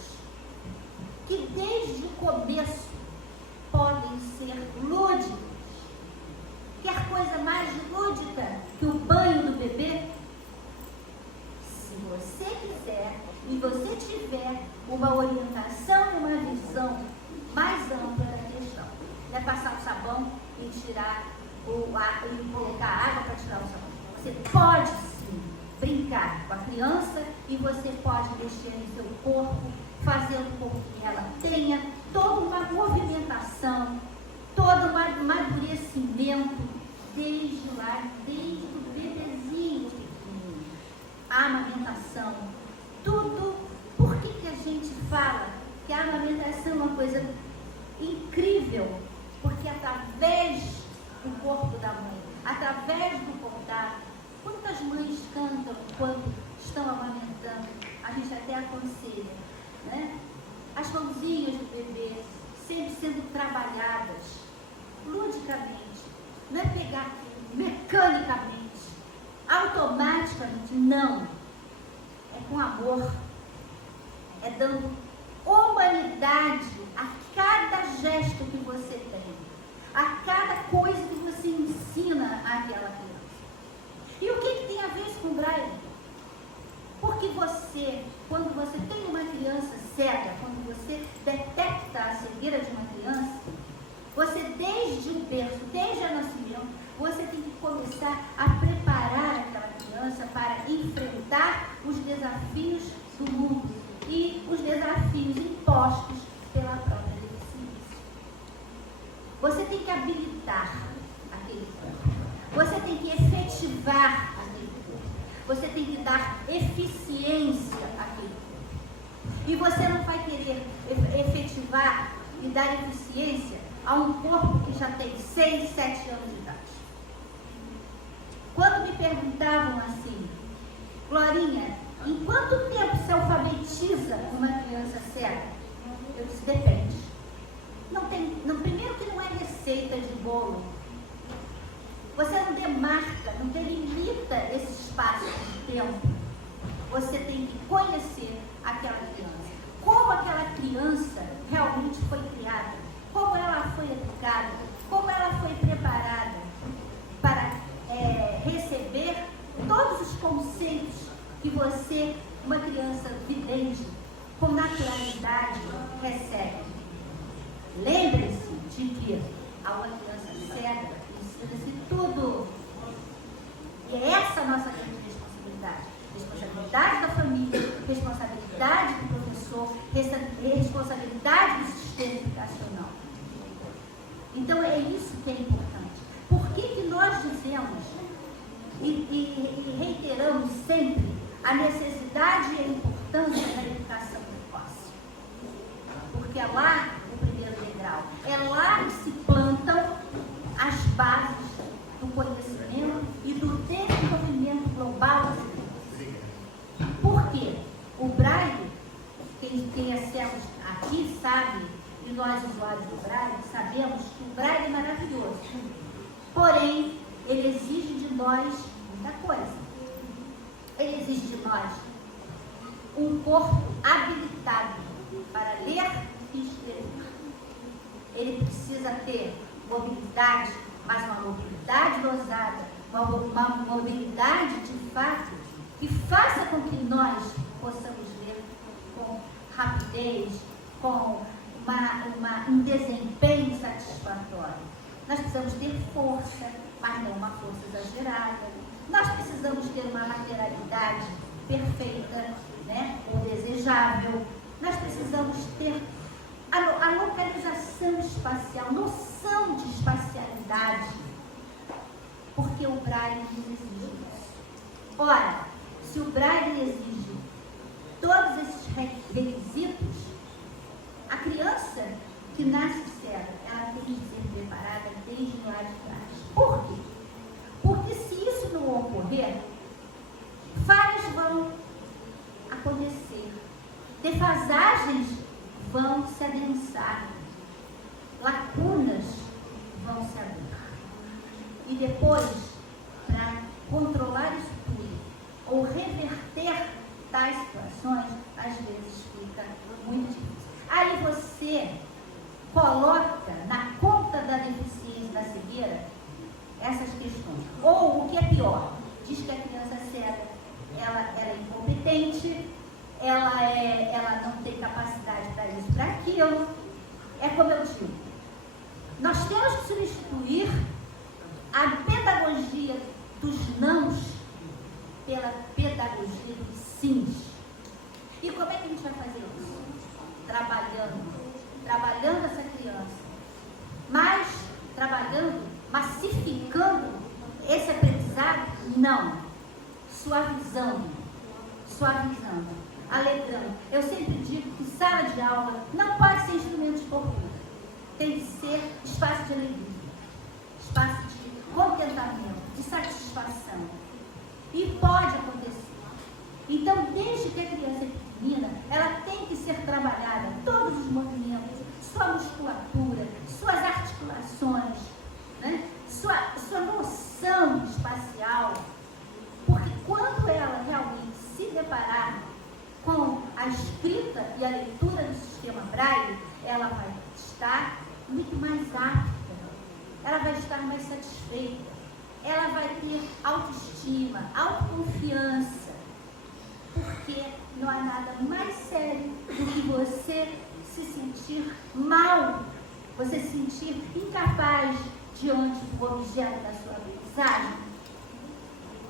que desde o começo podem ser lúdicos. Quer coisa mais lúdica que o banho do bebê? Se você quiser e você tiver uma orientação e uma visão mais ampla da questão, não é passar o sabão e tirar e colocar água para tirar o sabão. Você pode sim brincar com a criança e você pode mexer no seu corpo, fazendo com que ela tenha toda uma movimentação, todo um amadurecimento desde lá, desde o bebezinho pequenininho, a amamentação, tudo. Por que a gente fala que a amamentação é uma coisa incrível? Porque através do corpo da mãe, através do contato, quantas mães cantam quando estão amamentando, a gente até aconselha, né? As mãozinhas do bebê sempre sendo trabalhadas ludicamente, não é pegar mecanicamente, automaticamente, não. É com amor, é dando humanidade a cada gesto que você tem, a cada coisa que você ensina àquela criança. E o que tem a ver isso com o Braille? Porque você, quando você tem uma criança cega, quando você detecta a cegueira de uma criança, você desde o berço, desde o nascimento, você tem que começar a preparar aquela criança para enfrentar os desafios do mundo e os desafios impostos pela própria deficiência. Você tem que habilitar aquele corpo. Você tem que efetivar aquele corpo. Você tem que dar eficiência àquele corpo. E você não vai querer efetivar e dar eficiência a um corpo que já tem 6, 7 anos de idade. Quando me perguntavam assim, Glorinha, em quanto tempo se alfabetiza uma criança cega? Eu disse, depende. Primeiro que não é receita de bolo. Você não demarca, não delimita esse espaço de tempo. Você tem que conhecer aquela criança. Como aquela criança realmente foi criada. Como ela foi educada. Como ela foi preparada para receber todos os conceitos que você, uma criança vidente, com naturalidade, recebe. Lembre-se de que a uma criança cega ensina-se tudo. E é essa a nossa grande responsabilidade. Responsabilidade da família, responsabilidade do professor, responsabilidade do sistema educacional. Então é isso que é importante. Por que nós dizemos e reiteramos sempre a necessidade e a importância da educação precoce? Porque é lá o primeiro degrau, é lá que se plantam as bases do conhecimento e do desenvolvimento global das crianças. Por quê? O Braille, quem é cego aqui sabe, e nós usuários do Braille sabemos que o Braille é maravilhoso. Porém, ele exige de nós muita coisa. Ele exige de nós um corpo habilitado para ler e escrever. Ele precisa ter mobilidade, mas uma mobilidade dosada, uma mobilidade de fato que faça com que nós possamos ler com rapidez, com um desempenho satisfatório. Nós precisamos ter força, mas não uma força exagerada. Nós precisamos ter uma lateralidade perfeita, né, ou desejável. Nós precisamos ter a localização espacial, noção de espacialidade, porque o Braille nos exige isso. Ora, se o Braille exige todos esses requisitos, a criança que nasce cega, ela tem que ser preparada desde defasagens vão se adensar, lacunas vão se abrir. E depois, para controlar isso tudo, ou reverter tais situações, às vezes fica muito difícil. Aí você coloca na conta da deficiência, da cegueira, essas questões. Ou, o que é pior, diz que a criança cega, ela é incompetente, ela não tem capacidade para isso, para aquilo. É como eu digo, nós temos que substituir a pedagogia dos nãos pela pedagogia dos sims. E como é que a gente vai fazer isso? Trabalhando essa criança, mas trabalhando, massificando esse aprendizado? Não. Suavizando, alegrando. Eu sempre digo que sala de aula não pode ser instrumento de tortura. Tem que ser espaço de alegria, espaço de contentamento, de satisfação. E pode acontecer. Então, desde que a criança é pequenina, ela tem que ser trabalhada, todos os movimentos, sua musculatura, suas articulações, né? sua noção espacial. Porque quando ela realmente se deparar com a escrita e a leitura do sistema Braille, ela vai estar muito mais apta, ela vai estar mais satisfeita, ela vai ter autoestima, autoconfiança, porque não há nada mais sério do que você se sentir mal, você se sentir incapaz diante do objeto da sua aprendizagem.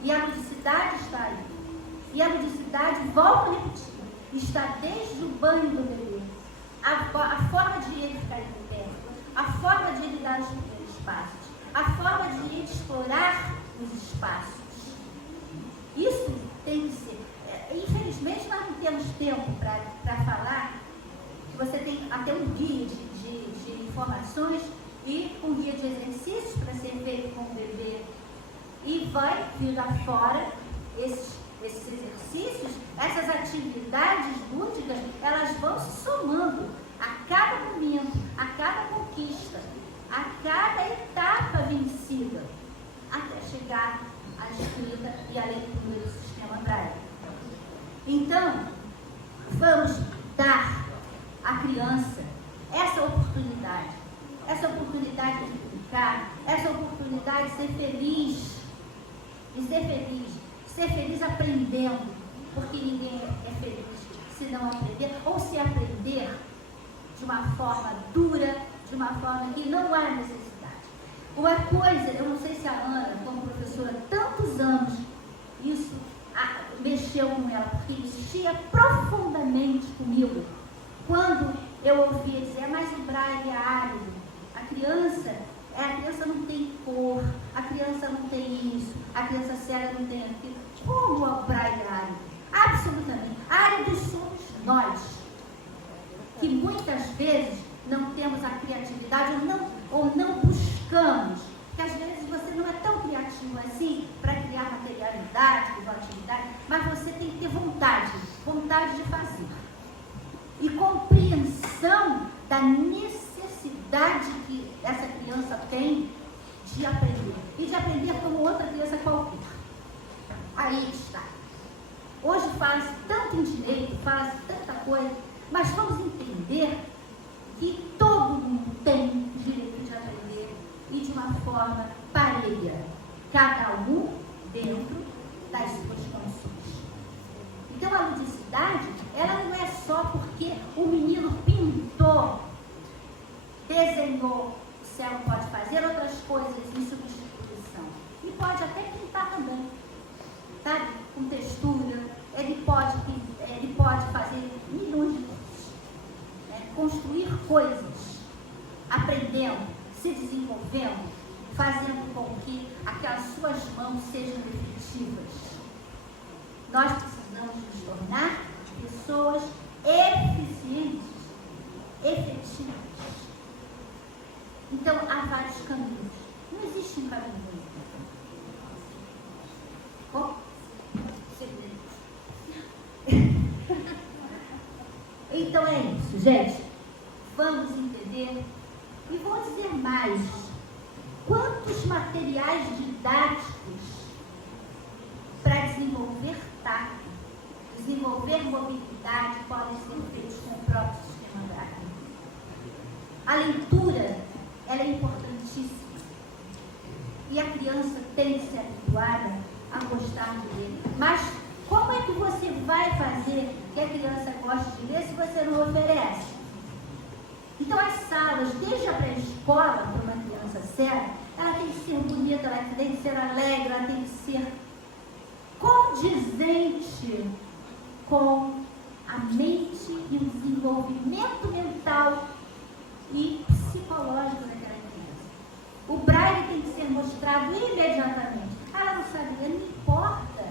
E a ludicidade está aí. E a ludicidade, volto a repetir, está desde o banho do bebê, a forma de ele ficar em pé, a forma de ele dar os primeiros passos, a forma de ele explorar os espaços. Isso tem que ser. Infelizmente, nós não temos tempo para falar. Você tem até um guia de informações e um guia de exercícios para ser feito com o bebê. E vai vir lá fora esses exercícios, essas atividades lúdicas, elas vão se somando a cada momento, a cada conquista, a cada etapa vencida, até chegar à escrita e à leitura do sistema Braille. Então, vamos dar à criança essa oportunidade de brincar, essa oportunidade de ser feliz, ser feliz aprendendo, porque ninguém é feliz se não aprender, ou se aprender de uma forma dura, de uma forma que não há necessidade. Uma coisa, eu não sei se a Ana, como professora há tantos anos, isso mexeu com ela, porque mexia profundamente comigo, quando eu ouvia dizer, mas o Braille é árido, a criança não tem cor, a criança não tem isso, a criança cega não tem aquilo. Como o Braille é árido? Absolutamente. Áridos somos nós, que muitas vezes não temos a criatividade ou não buscamos, porque às vezes você não é tão criativo assim para criar materialidade, atividade, mas você tem que ter vontade de fazer. E compreensão da necessidade que essa criança tem de aprender. E de aprender como outra criança qualquer. Aí está. Hoje fala-se tanto em direito, fala-se tanta coisa, mas vamos entender que todo mundo tem direito de aprender e de uma forma parelha. Cada um dentro das suas condições. Então a ludicidade, ela não é só porque o menino pintou, desenhou, o céu pode fazer outras coisas em substituição. E pode até pintar também, sabe? Com textura, ele pode fazer milhões de coisas. Construir coisas, aprendendo, se desenvolvendo, fazendo com que aquelas suas mãos sejam efetivas. Nós precisamos nos tornar pessoas eficientes, efetivas. Então, há vários caminhos. Não existe um caminho único. Bom, isso, gente. Vamos entender. E vou dizer mais. Quantos materiais didáticos para desenvolver tato, desenvolver mobilidade podem ser feitos com o próprio sistema Braille? A leitura, ela é importantíssima. E a criança tem que ser habituada a gostar de ler. Mas como é que você vai fazer que a criança goste de ler se você não oferece? Então as salas, desde a pré-escola para uma criança séria, ela tem que ser bonita, ela tem que ser alegre, ela tem que ser condizente com a mente e o desenvolvimento mental e psicológico daquela criança. O Braille tem que ser mostrado imediatamente. Ela não sabe ler, não importa.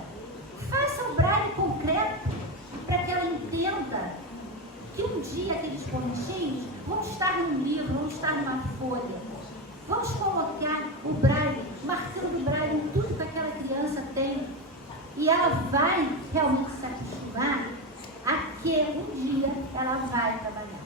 Faça o Braille concreto para que ela entenda que um dia aqueles pontinhos vão estar num livro, vão estar numa folha. Vamos colocar o Braille, marcando o Braille em tudo que aquela criança tem. E ela vai realmente se acostumar a que um dia ela vai trabalhar.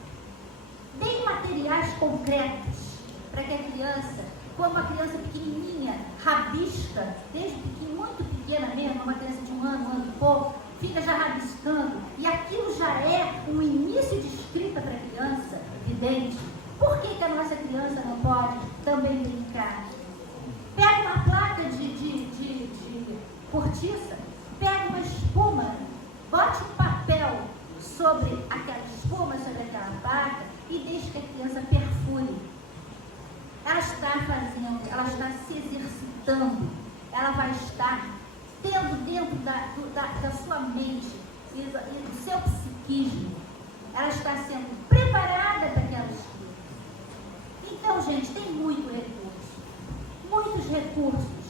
Tem materiais concretos para que a criança, como a criança pequenininha, rabisca, desde muito pequena mesmo, uma criança de um ano e pouco, fica já rabiscando, e aquilo já é um início de escrita para a criança, vidente. Por que a nossa criança não pode também brincar? Pega uma placa de cortiça, pega uma espuma, bote um papel sobre aquela espuma, sobre aquela placa, e deixe que a criança perfure. Ela está fazendo, ela está se exercitando, ela vai estar tendo dentro da sua mente e do seu psiquismo, ela está sendo preparada para aquela escrita. Então, gente, tem muitos recursos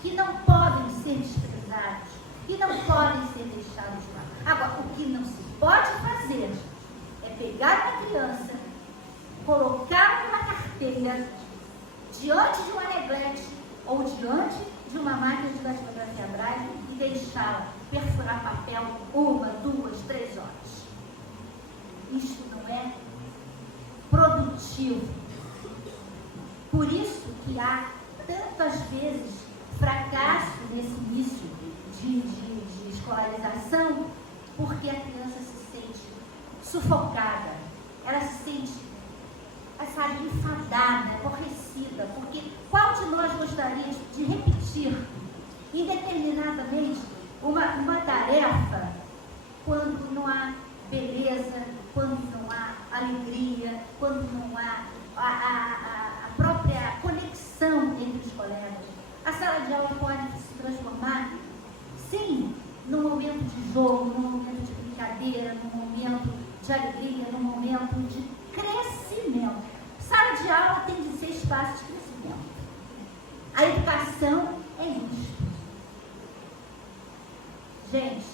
que não podem ser desprezados, que não podem ser deixados lá. Agora, o que não se pode fazer é pegar uma criança, colocá-la numa carteira, diante de uma reglete ou diante de uma máquina de datilografia Braille e deixá-la perfurar papel 1, 2, 3 horas. Isso não é produtivo. Por isso que há tantas vezes fracasso nesse início de escolarização, porque a criança se sente sufocada, ela se sente, sabe, enfadada, aborrecida, porque qual de nós gostaria de repetir indeterminadamente uma tarefa quando não há beleza, quando não há alegria, quando não há a própria conexão entre os colegas? A sala de aula pode se transformar, sim, num momento de jogo, num momento de brincadeira, num momento de alegria, num momento de crescimento. Sala de aula tem de ser espaço de crescimento. A educação é isso. Gente,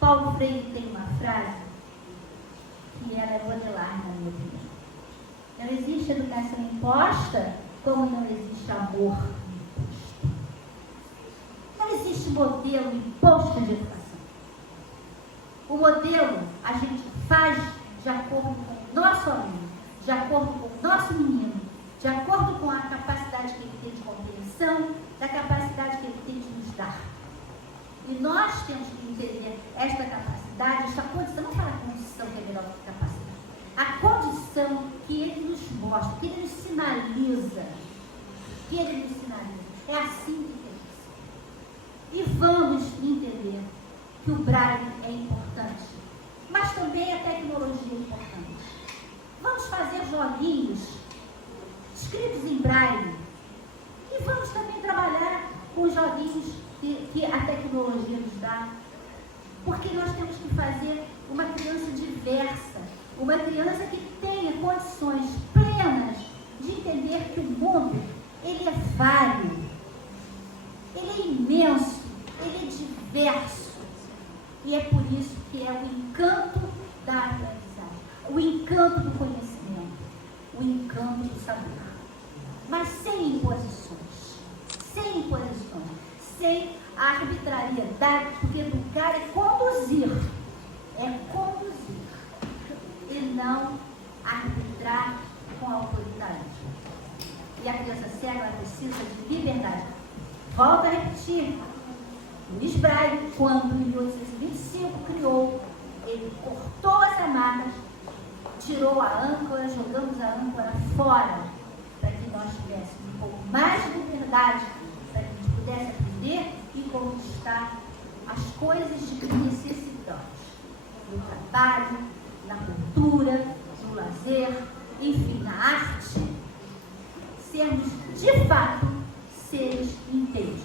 Paulo Freire tem uma frase que ela é modelar, na minha opinião. Não existe educação imposta como não existe amor imposto. Não existe modelo imposto de educação. O modelo a gente faz de acordo com o nosso aluno, de acordo com o nosso menino, de acordo com a capacidade que ele tem de compreensão, da capacidade que ele tem de nos dar. E nós temos que entender esta capacidade, esta condição, não aquela condição que é melhor do que capacidade, a condição que ele nos mostra, que ele nos sinaliza, é assim que tem que ser. E vamos entender que o Braille é importante, mas também a tecnologia é importante. Vamos fazer joguinhos escritos em Braille e vamos também trabalhar com os joguinhos que a tecnologia nos dá, porque nós temos que fazer uma criança diversa, uma criança que tenha condições plenas de entender que o mundo, ele é vário, ele é imenso, ele é diverso, e é por isso que é o encanto da aprendizagem, o encanto do conhecimento, o encanto do saber, mas sem imposições, sem a arbitrariedade, porque educar é conduzir. e não arbitrar com autoritarismo. E a criança cega, ela precisa de liberdade. Volto a repetir, Luiz Braille, quando em 1825 criou, ele cortou as amarras, tirou a âncora, jogamos a âncora fora, para que nós tivéssemos um pouco mais de liberdade, para que a gente pudesse aprender e conquistar as coisas de que necessitamos. No trabalho, na cultura, no lazer, enfim, na arte, sermos de fato seres inteiros.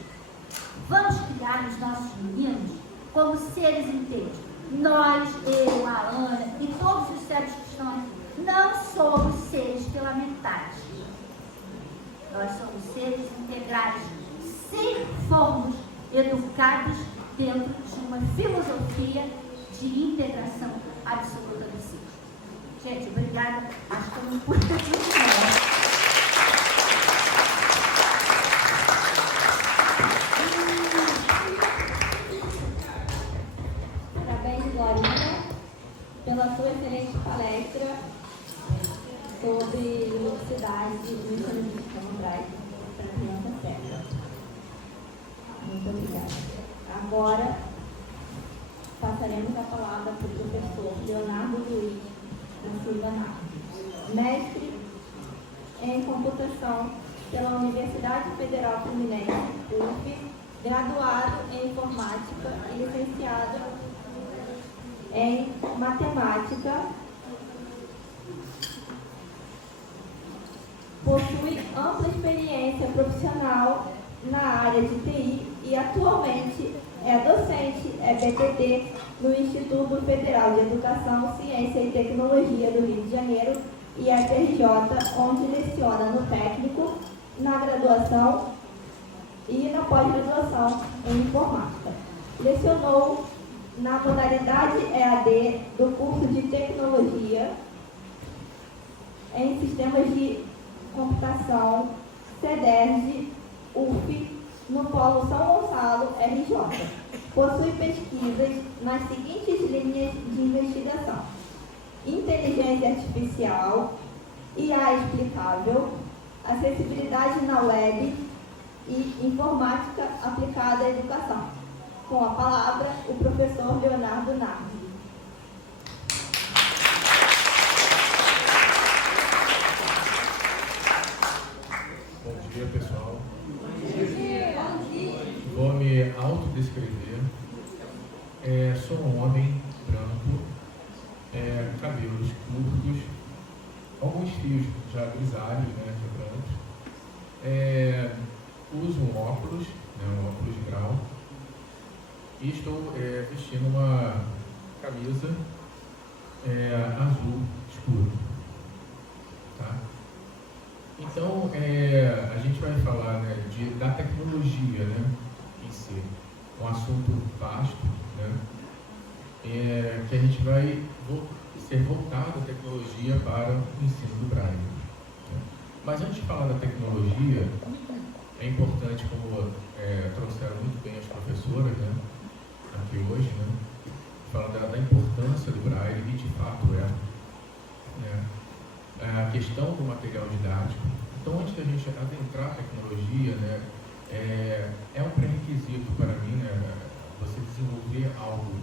Vamos criar os nossos meninos como seres inteiros. Nós, eu, a Ana e todos os seres que estão aqui, não somos seres filamentares. Nós somos seres integrais, se formos educados dentro de uma filosofia de integração absoluta do ser. Gente, obrigada. Acho que eu não pude ter tudo melhor. Parabéns, Glorinha, pela sua excelente palestra sobre ludicidade e mecanização Braille para criança cega. Muito obrigada. Agora, passaremos a palavra para o professor Leonardo Luiz da Silva Naves, mestre em computação pela Universidade Federal Fluminense, UF, graduado em informática e licenciado em matemática. Possui ampla experiência profissional na área de TI e atualmente é docente EBTD no Instituto Federal de Educação, Ciência e Tecnologia do Rio de Janeiro e FRJ, onde leciona no técnico, na graduação e na pós-graduação em informática. Lecionou na modalidade EAD do curso de Tecnologia em Sistemas de Computação, CEDERJ, UF, no Polo São Gonçalo, RJ. Possui pesquisas nas seguintes linhas de investigação: inteligência artificial, IA explicável, acessibilidade na web e informática aplicada à educação. Com a palavra, o professor Leonardo Naves. Bom dia, pessoal. Vou me autodescrever. Sou um homem branco, cabelos curtos, alguns fios já grisalhos, né, de brancos. Uso um óculos, um óculos de grau, e estou vestindo uma camisa azul escuro. Tá? Então, a gente vai falar, né, da tecnologia, né, em si. Um assunto vasto, né, que a gente vai ser voltado à tecnologia para o ensino do Braille. Né? Mas antes de falar da tecnologia, é importante, como trouxeram muito bem as professoras, né, aqui hoje, né, falar da importância do Braille, e de fato né, a questão do material didático. Então, antes da gente adentrar a tecnologia, né, é um pré-requisito para mim, né, você desenvolver algo,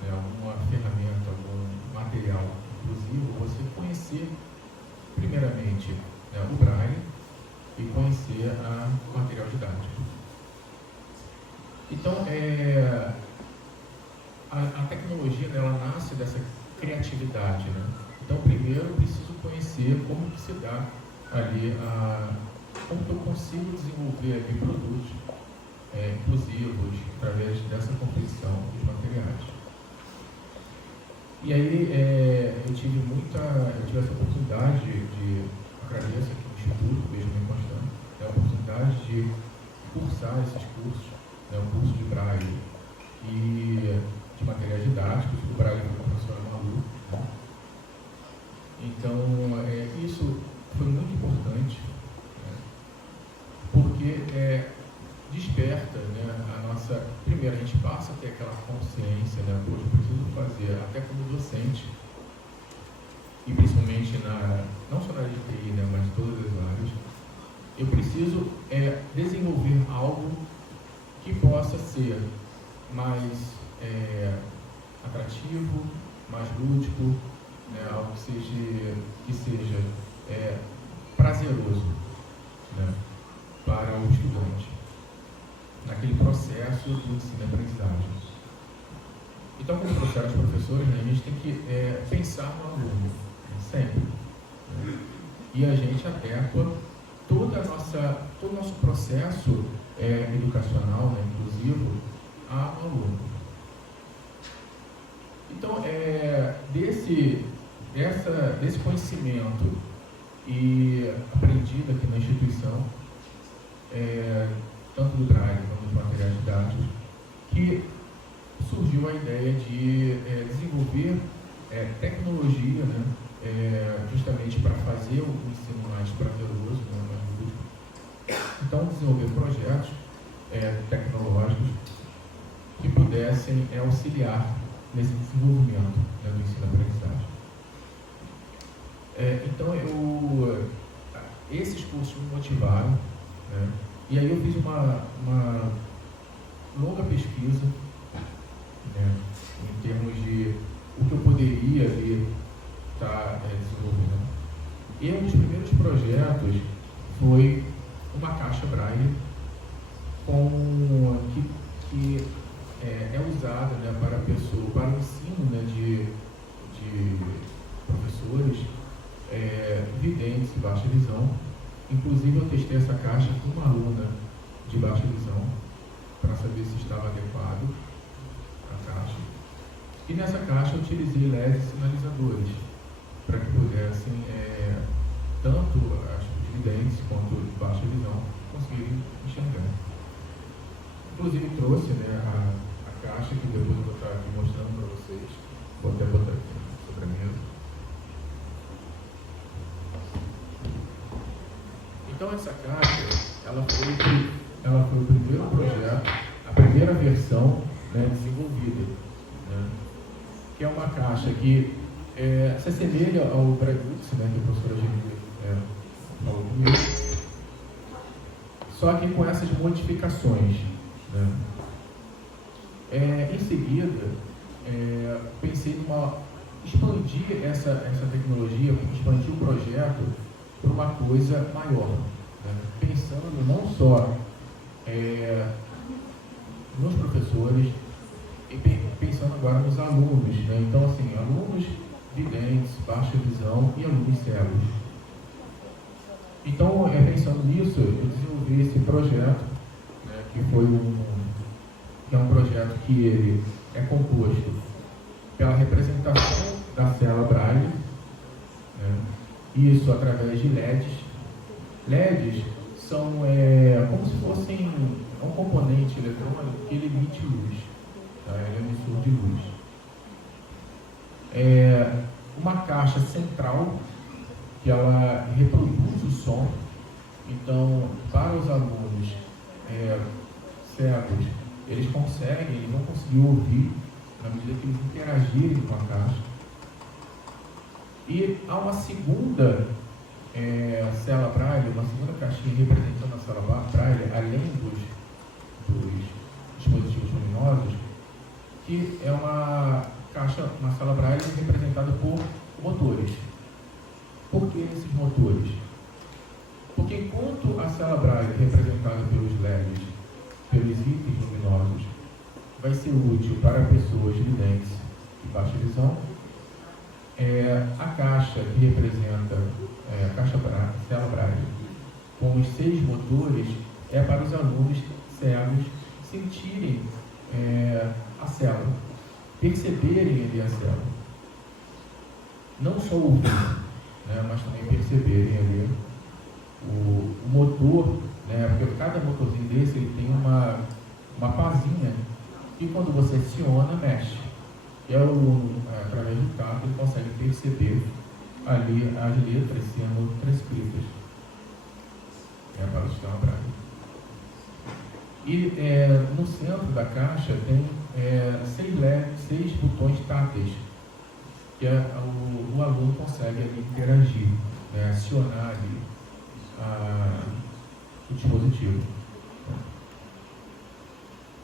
né, alguma ferramenta, algum material inclusivo, você conhecer, primeiramente, né, o Braille e conhecer o material didático. Então, a tecnologia, né, ela nasce dessa criatividade, né? Então, primeiro eu preciso conhecer como que se dá ali, como que eu consigo desenvolver ali produtos inclusivos através dessa competição dos materiais. E aí eu tive essa oportunidade agradeço aqui no Instituto, mesmo em Constância, a oportunidade de cursar esses cursos, né, o curso de Braille e de materiais didáticos, o Braille foi com a professora Malu. Né? Então, isso foi muito importante, né, porque desperta, né, a nossa... Primeiro, a gente passa a ter aquela consciência, né, poxa, eu preciso fazer, até como docente, principalmente não só na área de TI, né, mas em todas as áreas, eu preciso desenvolver algo que possa ser mais atrativo, mais lúdico, né, algo que seja prazeroso, né, para o estudante, naquele processo do ensino e aprendizagem. Então, como trouxeram os professores, né, a gente tem que pensar no aluno, sempre. Né? E a gente adequa todo o nosso processo educacional, né, inclusivo, ao aluno. Então, desse conhecimento e aprendido aqui na instituição, tanto do Braille como dos materiais didáticos, que surgiu a ideia de desenvolver tecnologia, né, justamente para fazer o ensino mais prazeroso, né, mais lúdico. Então, desenvolver projetos tecnológicos que pudessem auxiliar nesse desenvolvimento, né, do ensino e aprendizagem. Então, esses cursos me motivaram, né, e aí eu fiz uma longa pesquisa, né, em termos de o que eu poderia ali estar desenvolvendo. E um dos primeiros projetos foi uma caixa Braille que é usada, né, para o ensino, né, de professores videntes e baixa visão. Inclusive, eu testei essa caixa com uma aluna de baixa visão para saber se estava adequado a caixa. E nessa caixa eu utilizei LEDs sinalizadores para que pudessem, tanto as videntes quanto de baixa visão, conseguirem enxergar. Inclusive trouxe, né, a caixa que depois eu vou estar aqui mostrando para vocês. Vou até botar aqui sobre a mesa. Então essa caixa, ela foi o primeiro projeto, a primeira versão, né, desenvolvida, né, que é uma caixa que se assemelha ao Braillux, né, que a professora Gemília falou comigo, só que com essas modificações, né. Em seguida, pensei em expandir essa tecnologia, expandir o projeto para uma coisa maior, né? Pensando não só nos professores, e pensando agora nos alunos, né? Então, assim, alunos videntes, baixa visão e alunos cegos. Então, pensando nisso, eu desenvolvi esse projeto, né, que é um projeto que ele é composto pela representação da célula Braille, né? Isso através de LEDs. LEDs são como se fossem um componente eletrônico que ele emite luz, tá? Ele é um emissor de luz. Uma caixa central que ela reproduz o som. Então, para os alunos cegos, eles vão conseguir ouvir na medida que eles interagirem com a caixa. E há uma segunda célula Braille, uma segunda caixinha representando a célula Braille, além dos dispositivos luminosos, que é uma célula Braille representada por motores. Por que esses motores? Porque enquanto a célula Braille é representada pelos LEDs, pelos itens luminosos, vai ser útil para pessoas videntes e baixa visão, a caixa que representa a caixa célula Braille com os 6 motores é para os alunos cegos sentirem a célula, perceberem ali a célula. Não só ouvir, né, mas também perceberem ali o motor, né, porque cada motorzinho desse ele tem uma pazinha que quando você aciona, mexe. E através do tato ele consegue perceber ali as letras sendo transcritas para o sistema Braille. E no centro da caixa tem 6 botões táteis, que que o aluno consegue ali interagir, né, acionar ali o dispositivo.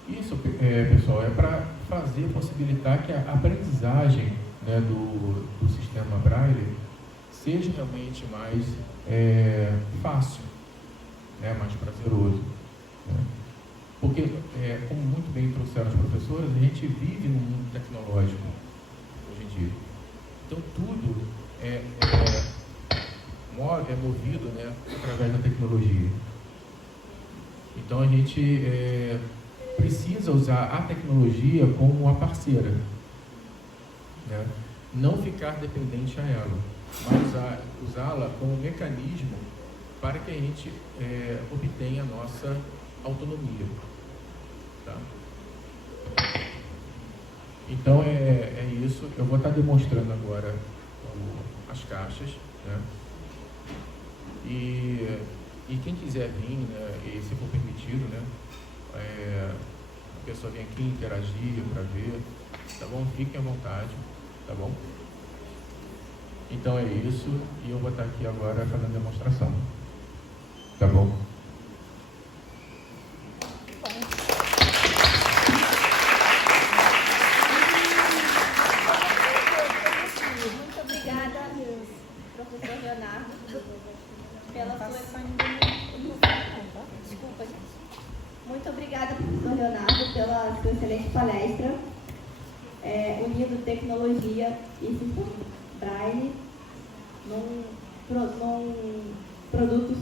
Isso, pessoal, é para possibilitar que a aprendizagem, né, do sistema Braille seja realmente mais fácil, né, mais prazeroso. Né? Porque, como muito bem trouxeram as professoras, a gente vive num mundo tecnológico hoje em dia. Então, tudo é movido, né, através da tecnologia. Então, a gente precisa usar a tecnologia como uma parceira, né? Não ficar dependente a ela, mas usá-la como um mecanismo para que a gente obtenha a nossa autonomia. Tá? Então é isso. Eu vou estar demonstrando agora as caixas, né? E quem quiser vir, né, e se for permitido, né, a pessoa vem aqui interagir para ver, tá bom? Fiquem à vontade, tá bom? Então é isso, e eu vou estar aqui agora fazendo a demonstração, tá bom? Muito obrigada, professor Leonardo, pela sua... Desculpa, gente. Muito obrigada, professor Leonardo, pela sua excelente palestra, unindo tecnologia e sistema Braille num produto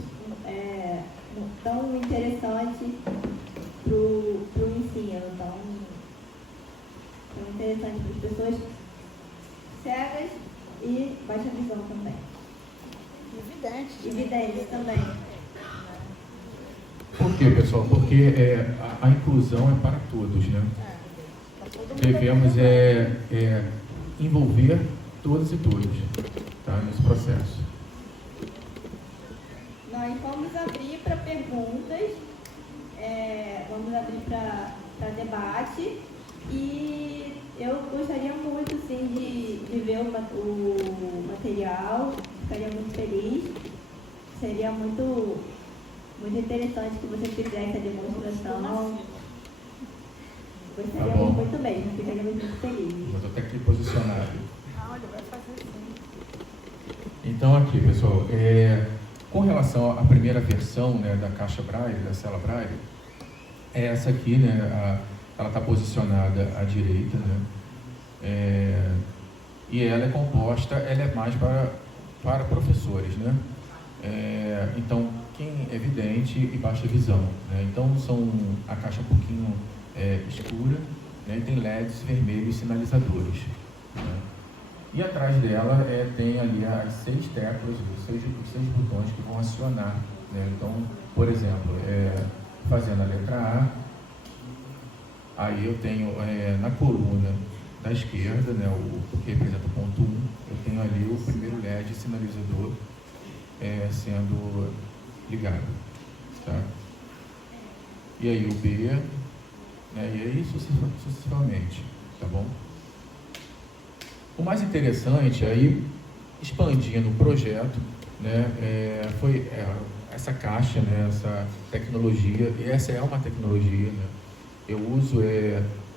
tão interessante para o ensino, tão interessante para as pessoas cegas e baixa visão também. E videntes também. Por quê, pessoal? Porque a inclusão é para todos, né? Devemos envolver todas e todos, tá, nesse processo. Nós vamos abrir para perguntas, vamos abrir para debate, e eu gostaria muito, sim, de ver o material, ficaria muito feliz. Seria muito interessante que você fizesse a demonstração. Gostaria muito mesmo, ficaria muito feliz. Eu estou até aqui posicionado. Então aqui, pessoal, com relação à primeira versão, né, da caixa Braille, da cela Braille, essa aqui, né, ela está posicionada à direita, né, e ela é composta, ela é mais para professores, né, então quem é vidente e baixa visão, né, então a caixa é um pouquinho escura, né, e tem LEDs vermelhos sinalizadores, né. E atrás dela tem ali as 6 teclas, os 6 botões que vão acionar, né? Então, por exemplo, fazendo a letra A, aí eu tenho na coluna da esquerda, né, o que representa o ponto 1, eu tenho ali o primeiro LED sinalizador sendo ligado, tá? E aí o B, né, e aí sucessivamente, tá bom? O mais interessante aí, expandindo o projeto, né, foi essa caixa, né, essa tecnologia, e essa é uma tecnologia, né, eu uso,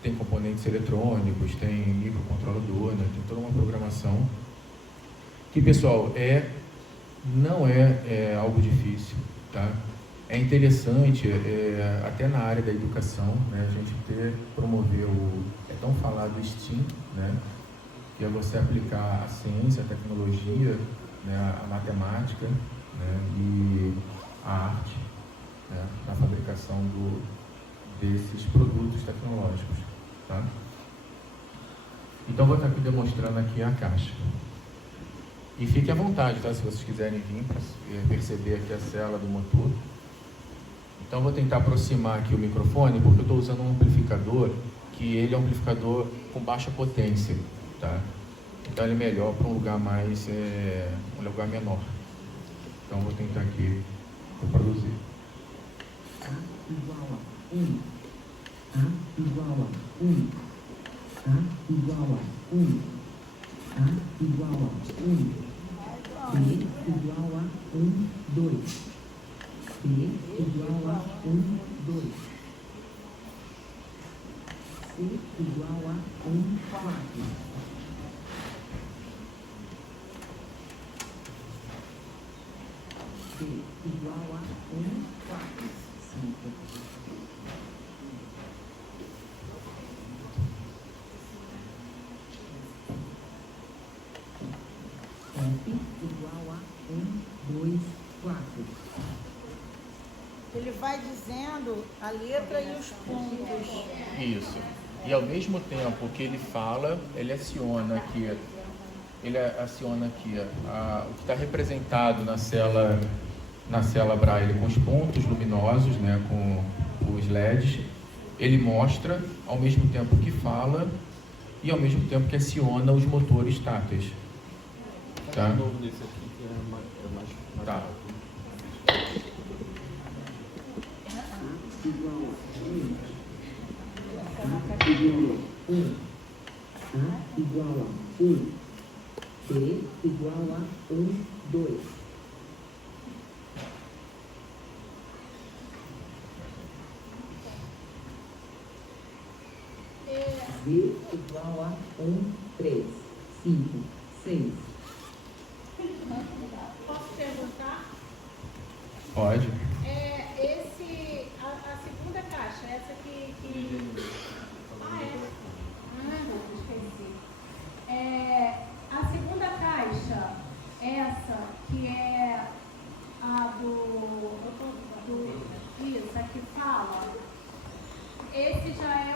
tem componentes eletrônicos, tem microcontrolador, né, tem toda uma programação, que, pessoal, não é algo difícil, tá? É interessante, até na área da educação, né, a gente promover o tão falado STEAM, né, que é você aplicar a ciência, a tecnologia, né, a matemática, né, e a arte, né, na fabricação desses produtos tecnológicos, tá? Então, vou estar aqui demonstrando aqui a caixa. E fique à vontade, tá? Se vocês quiserem vir para perceber aqui a célula do motor. Então, vou tentar aproximar aqui o microfone, porque eu estou usando um amplificador, que ele é um amplificador com baixa potência. Tá? Então ele é melhor para um lugar mais, um lugar menor. Então vou tentar aqui reproduzir. A igual a 1. A igual a 1. A igual a 1. A igual a 1. B igual a 1, 2. B igual a 1, 2. C igual a 1, 4. D igual a 1, 4, 5. F igual a 1, 2, 4. Ele vai dizendo a letra e os pontos. Isso. E ao mesmo tempo que ele fala, ele aciona aqui o que está representado na célula Braille com os pontos luminosos, né, com os LEDs. Ele mostra ao mesmo tempo que fala e ao mesmo tempo que aciona os motores táteis. Tá? Tá. Igual a 1. A igual a 1. B igual a 1, 2. B igual a 1, 3, 5, 6. Posso perguntar? Pode. A segunda caixa, essa que... esqueci. A segunda caixa, essa que é a isso, a que fala, esse já é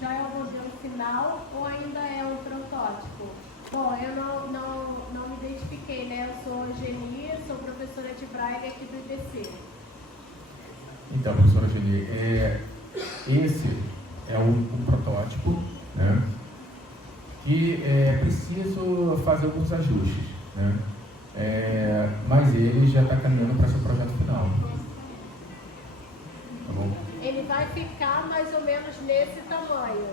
já é o modelo final ou ainda é um protótipo? Bom, eu não me identifiquei, né? Eu sou Geni, sou professora de Braille aqui do IBC. Então, professora Geni, esse é um protótipo, né? Que é preciso fazer alguns ajustes, né? Mas ele já está caminhando para seu projeto final. Tá bom? Ele vai ficar mais ou menos nesse tamanho.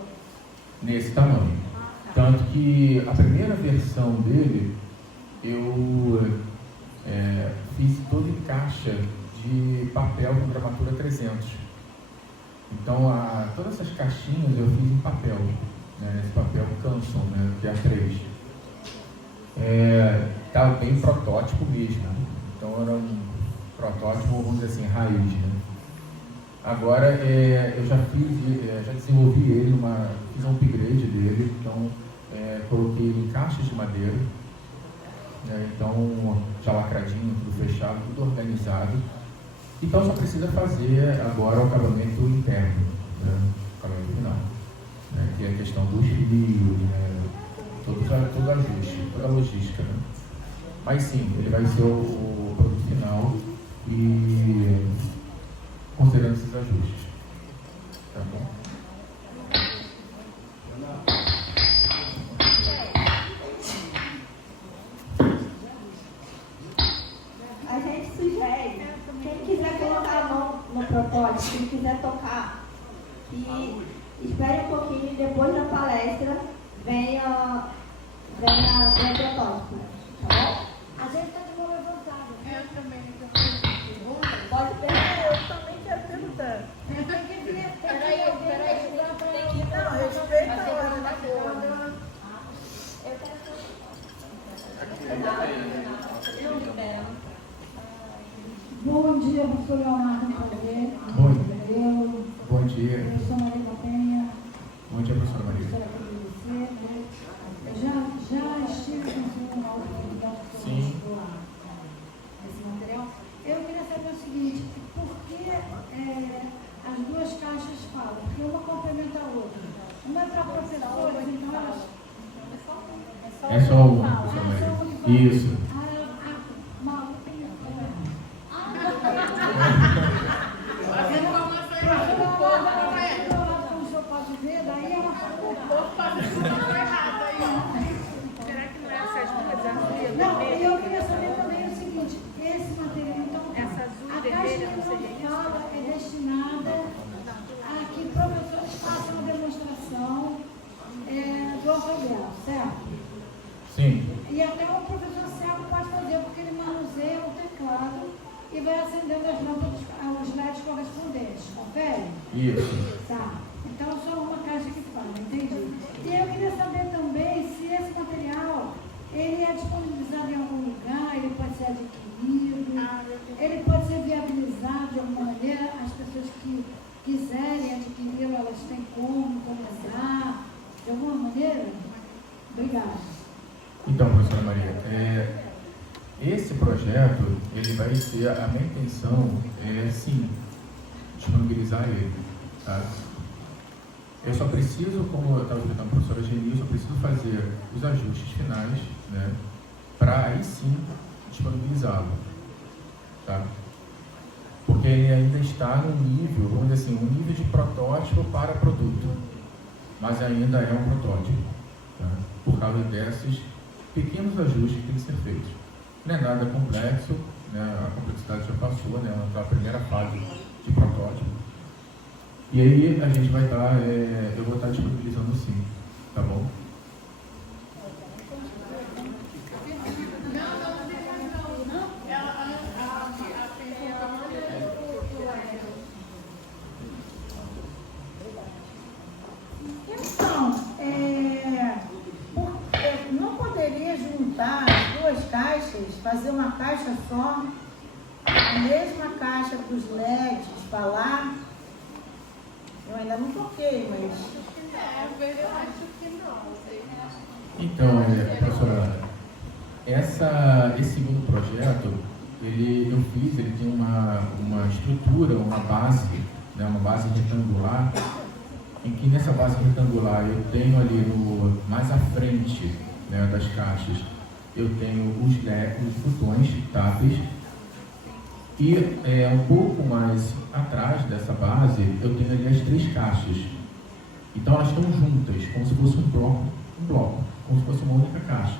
Nesse tamanho. Tanto que a primeira versão dele, eu fiz todo em caixa de papel com gramatura 300. Então, todas essas caixinhas eu fiz em papel, né, esse papel Canson, né, que é A3. Tá bem protótipo mesmo. Então, era um protótipo, vamos dizer assim, raiz, né? Agora, eu já desenvolvi ele, fiz um upgrade dele, então coloquei ele em caixas de madeira, né, então já lacradinho, tudo fechado, tudo organizado. Então só precisa fazer agora o acabamento interno, né, o acabamento final, né, que é a questão dos fios, né, todo ajuste, toda a logística, né. Mas sim, ele vai ser o produto final e considerando esses ajustes. Tá bom? A gente sugere, quem quiser colocar a mão no protótipo, quem quiser tocar, e espere um pouquinho e depois da palestra venha ver o protótipo. Tá bom? A gente está de mão levantada. Eu também. Pode perguntar, eu também quero perguntar. Tem que vir. Peraí. Não, respeita a hora da boa. Eu quero Bom dia, professor Leonardo Prazer. Bom dia. Eu sou Maria da Penha. Bom dia, professora Maria. Professora aqui do IBC. Já estive com o senhor na oportunidade que Sim. mostrou esse material. Eu queria saber o seguinte, por que as duas caixas falam? Porque uma complementa a outra. Uma é para professores, então elas... É só uma, professora Maria. Isso. Como o senhor pode ver, daí é uma Não, eu queria saber também o seguinte, esse material, então, a caixa que não fala é destinada a que professores façam a demonstração do alfabeto fazendo as lâmpadas, os LEDs correspondentes, confere? Isso. Tá. Então, só uma caixa que fala, entendi. E eu queria saber também se esse material, ele é disponibilizado em algum lugar, ele pode ser adquirido, ele pode ser viabilizado de alguma maneira, as pessoas que quiserem adquiri-lo, elas têm como encomendar, de alguma maneira? Obrigada. Então, professora Maria, esse projeto, ele vai ser, a minha intenção é, sim, disponibilizar ele, tá? Eu só preciso, como eu estava explicando a professora Geni, eu só preciso fazer os ajustes finais, né, para aí sim disponibilizá-lo, tá? Porque ele ainda está no nível, vamos dizer assim, um nível de protótipo para produto, mas ainda é um protótipo, tá? Por causa desses pequenos ajustes que têm que ser feitos. Não é nada complexo, né? A complexidade já passou, né? Na primeira fase de protótipo. E aí a gente vai estar, eu vou estar disponibilizando sim, tá bom? Então, não poderia juntar as duas caixas, fazer uma caixa só, a mesma caixa para os LEDs, falar. Eu ainda não toquei, mas... Eu acho que não. Então, professora, esse segundo projeto, eu fiz, ele tem uma estrutura, uma base, né, uma base retangular, em que nessa base retangular eu tenho ali mais à frente, né, das caixas, eu tenho os botões táteis, e um pouco mais atrás dessa base eu tenho ali as 3 caixas. Então elas estão juntas, como se fosse um bloco, como se fosse uma única caixa,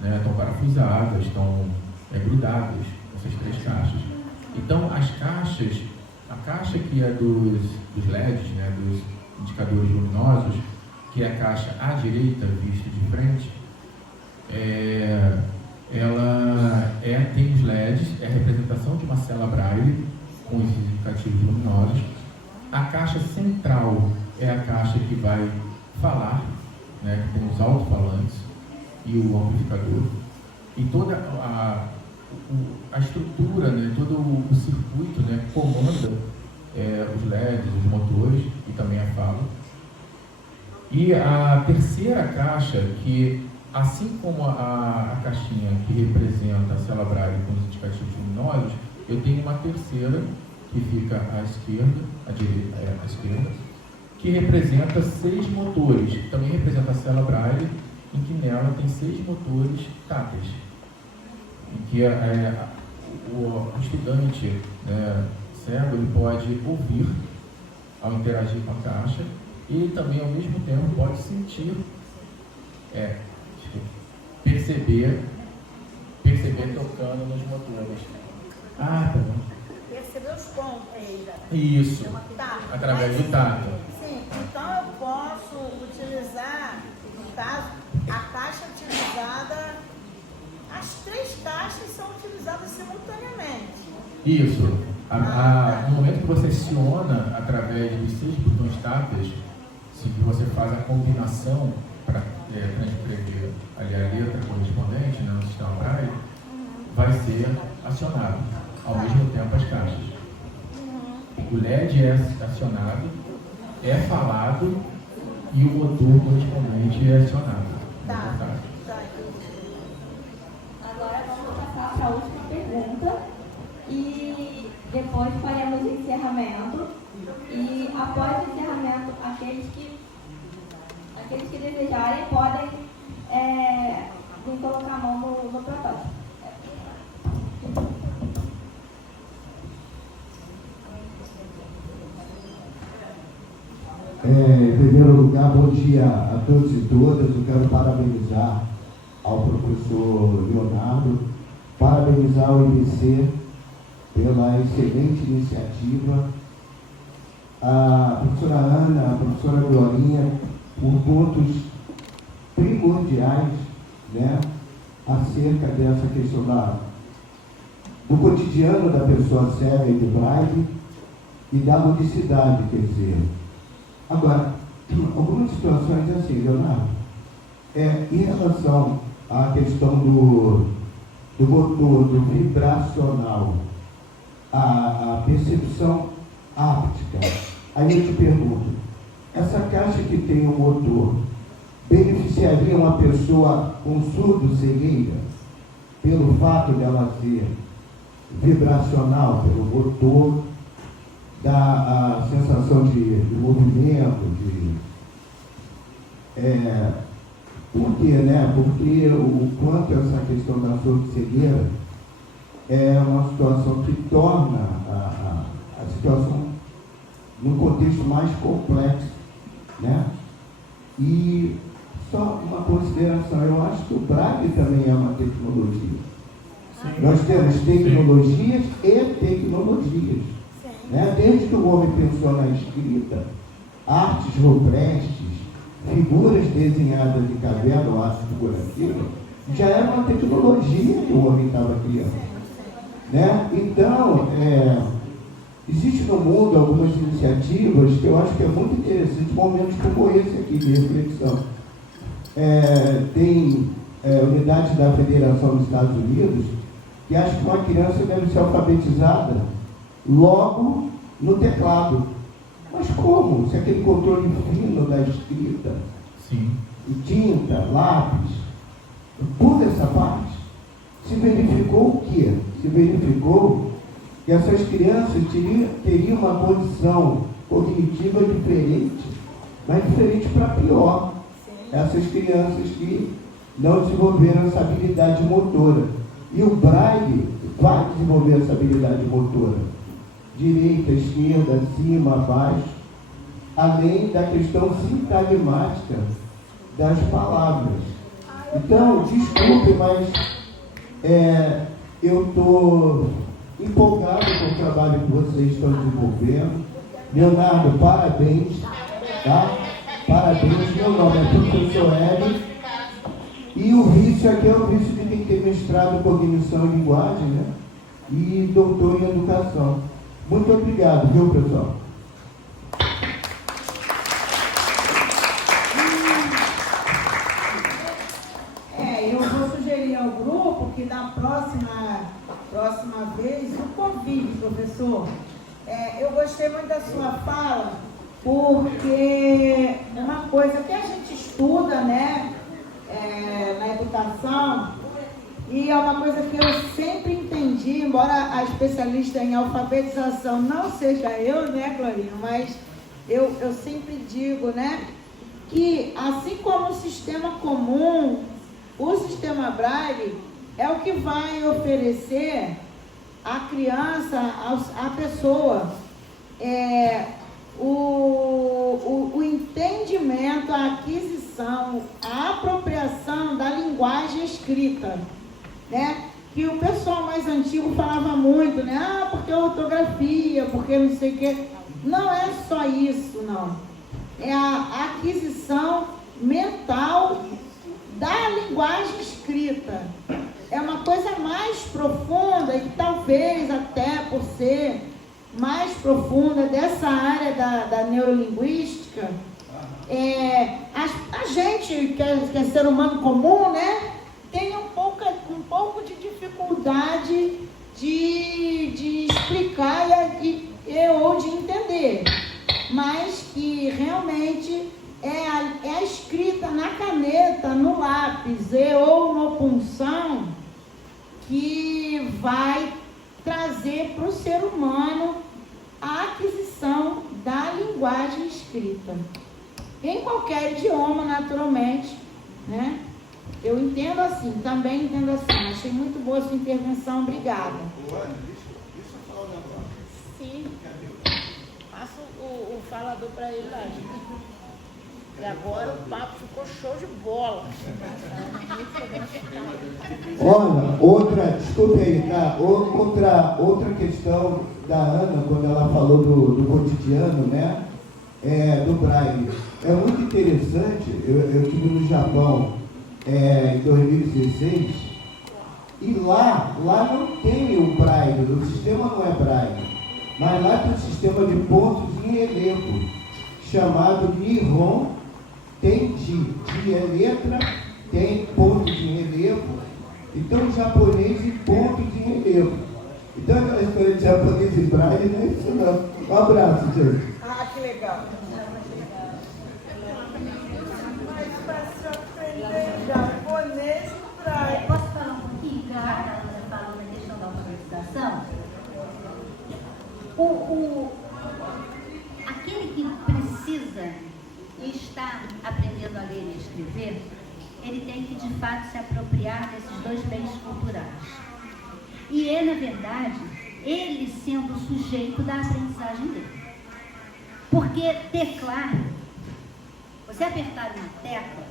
né? Estão parafusadas, estão grudadas, essas 3 caixas. Então as caixas, a caixa que é dos LEDs, né, dos indicadores luminosos, que é a caixa à direita, vista de frente, ela tem os LEDs, é a representação de uma célula Braille com os indicativos luminosos. A caixa central é a caixa que vai falar, né, que tem os alto-falantes e o amplificador. E toda a estrutura, né, todo o circuito, né, comanda os LEDs, os motores e também a fala. E a terceira caixa, que assim como a caixinha que representa a célula Braille com os indicativos luminosos, eu tenho uma terceira que fica à esquerda, à direita, à esquerda, que representa 6 motores, que também representa a célula Braille, em que nela tem 6 motores táteis, em que o estudante, né, cego, ele pode ouvir ao interagir com a caixa e também ao mesmo tempo pode sentir, perceber tocando nos motores. Tá bom. Perceber os pontos aí. Isso, Tá. através do tato. Sim, então eu posso utilizar, no caso, a caixa utilizada, as 3 caixas são utilizadas simultaneamente. Isso. No momento que você aciona através dos 6 botões táteis, se você faz a combinação para transcrever ali a letra correspondente, né, no sistema Braille, vai ser acionado ao mesmo tempo as caixas. O LED é acionado, é falado e o motor correspondente é acionado. Tá. Agora vamos passar para a última pergunta e depois faremos o encerramento. E após o encerramento, aqueles que desejarem podem vir colocar a mão no protótipo. Em primeiro lugar, bom dia a todos e todas. Eu quero parabenizar ao professor Leonardo, parabenizar o IBC pela excelente iniciativa, a professora Ana, a professora Glorinha, por pontos primordiais, né, acerca dessa questão do cotidiano da pessoa cega e do braille e da ludicidade, quer dizer. Agora, algumas situações assim, Leonardo, em relação à questão do motor, do vibracional, a percepção áptica, aí eu te pergunto, essa caixa que tem o motor beneficiaria uma pessoa com surdo-cegueira pelo fato dela ser vibracional, pelo motor, dá a sensação de movimento, por quê, né? Porque o quanto essa questão da surdo-cegueira é uma situação que torna a situação num contexto mais complexo, né? E só uma consideração, eu acho que o braille também é uma tecnologia. Sim. Nós temos tecnologias e tecnologias. Né? Desde que o homem pensou na escrita, artes rupestres, figuras desenhadas de caverna ou arte figurativa, já era uma tecnologia que o homem estava criando. Né? Então, existe no mundo algumas iniciativas que eu acho que é muito interessante, momentos como esse aqui de reflexão. Tem unidades da Federação dos Estados Unidos que acham que uma criança deve ser alfabetizada logo no teclado. Mas como? Se aquele controle fino da escrita, Sim. tinta, lápis, toda essa parte, se verificou o quê? Se verificou que essas crianças teriam uma condição cognitiva diferente, mas diferente para pior. Essas crianças que não desenvolveram essa habilidade motora. E o braille vai desenvolver essa habilidade motora. Direita, esquerda, cima, baixo, além da questão sintagmática das palavras. Então, desculpe, mas eu estou empolgado com o trabalho que vocês estão desenvolvendo. Leonardo, parabéns, tá? Parabéns, meu nome é professor Hélio. E o vício aqui é o vício de quem tem mestrado em cognição e linguagem, né? E doutor em educação. Muito obrigado, viu, pessoal? Eu vou sugerir ao grupo que na próxima vez o convide, professor. Eu gostei muito da sua fala, porque é uma coisa que a gente estuda, né, na educação, e é uma coisa que eu sempre entendi, embora a especialista em alfabetização não seja eu, né, Glorinha, mas eu sempre digo, né, que assim como o sistema comum, o sistema Braille é o que vai oferecer à criança, à pessoa, o entendimento, a aquisição, a apropriação da linguagem escrita, né? Que o pessoal mais antigo falava muito, né? Porque é ortografia, porque não sei o quê. Não é só isso, não. É a aquisição mental da linguagem escrita. É uma coisa mais profunda e talvez até por ser mais profunda dessa área da neurolinguística, a gente que é ser humano comum, né, tem um pouco de dificuldade de explicar ou de entender, mas que realmente é a escrita na caneta, no lápis ou no punção que vai trazer para o ser humano a aquisição da linguagem escrita. Em qualquer idioma, naturalmente, né? Eu entendo assim, também entendo assim. Achei muito boa a sua intervenção, obrigada. Deixa eu falar um negócio. Sim. Passa o falador para ele lá, gente. E agora o papo ficou show de bola. Olha, desculpe aí, tá? Outra questão da Ana, quando ela falou do cotidiano, né? Do Braille. É muito interessante, eu estive no Japão em 2016 E lá não tem o braille, o sistema não é braille, mas lá tem um sistema de pontos em relevo, chamado Nihon Tenji. Ji é letra, tem pontos de relevo, então o japonês em pontos de relevo. Então aquela história de japonês e braille não é isso não. Um abraço, gente. Ah, que legal. Mas para se aprender japonês e braille. Posso falar um pouquinho? Já que a Ana falou na questão da alfabetização. Aquele que precisa e está aprendendo a ler e escrever, ele tem que, de fato, se apropriar desses dois bens culturais. E é, na verdade, ele sendo o sujeito da aprendizagem dele. Porque teclar, você apertar uma tecla,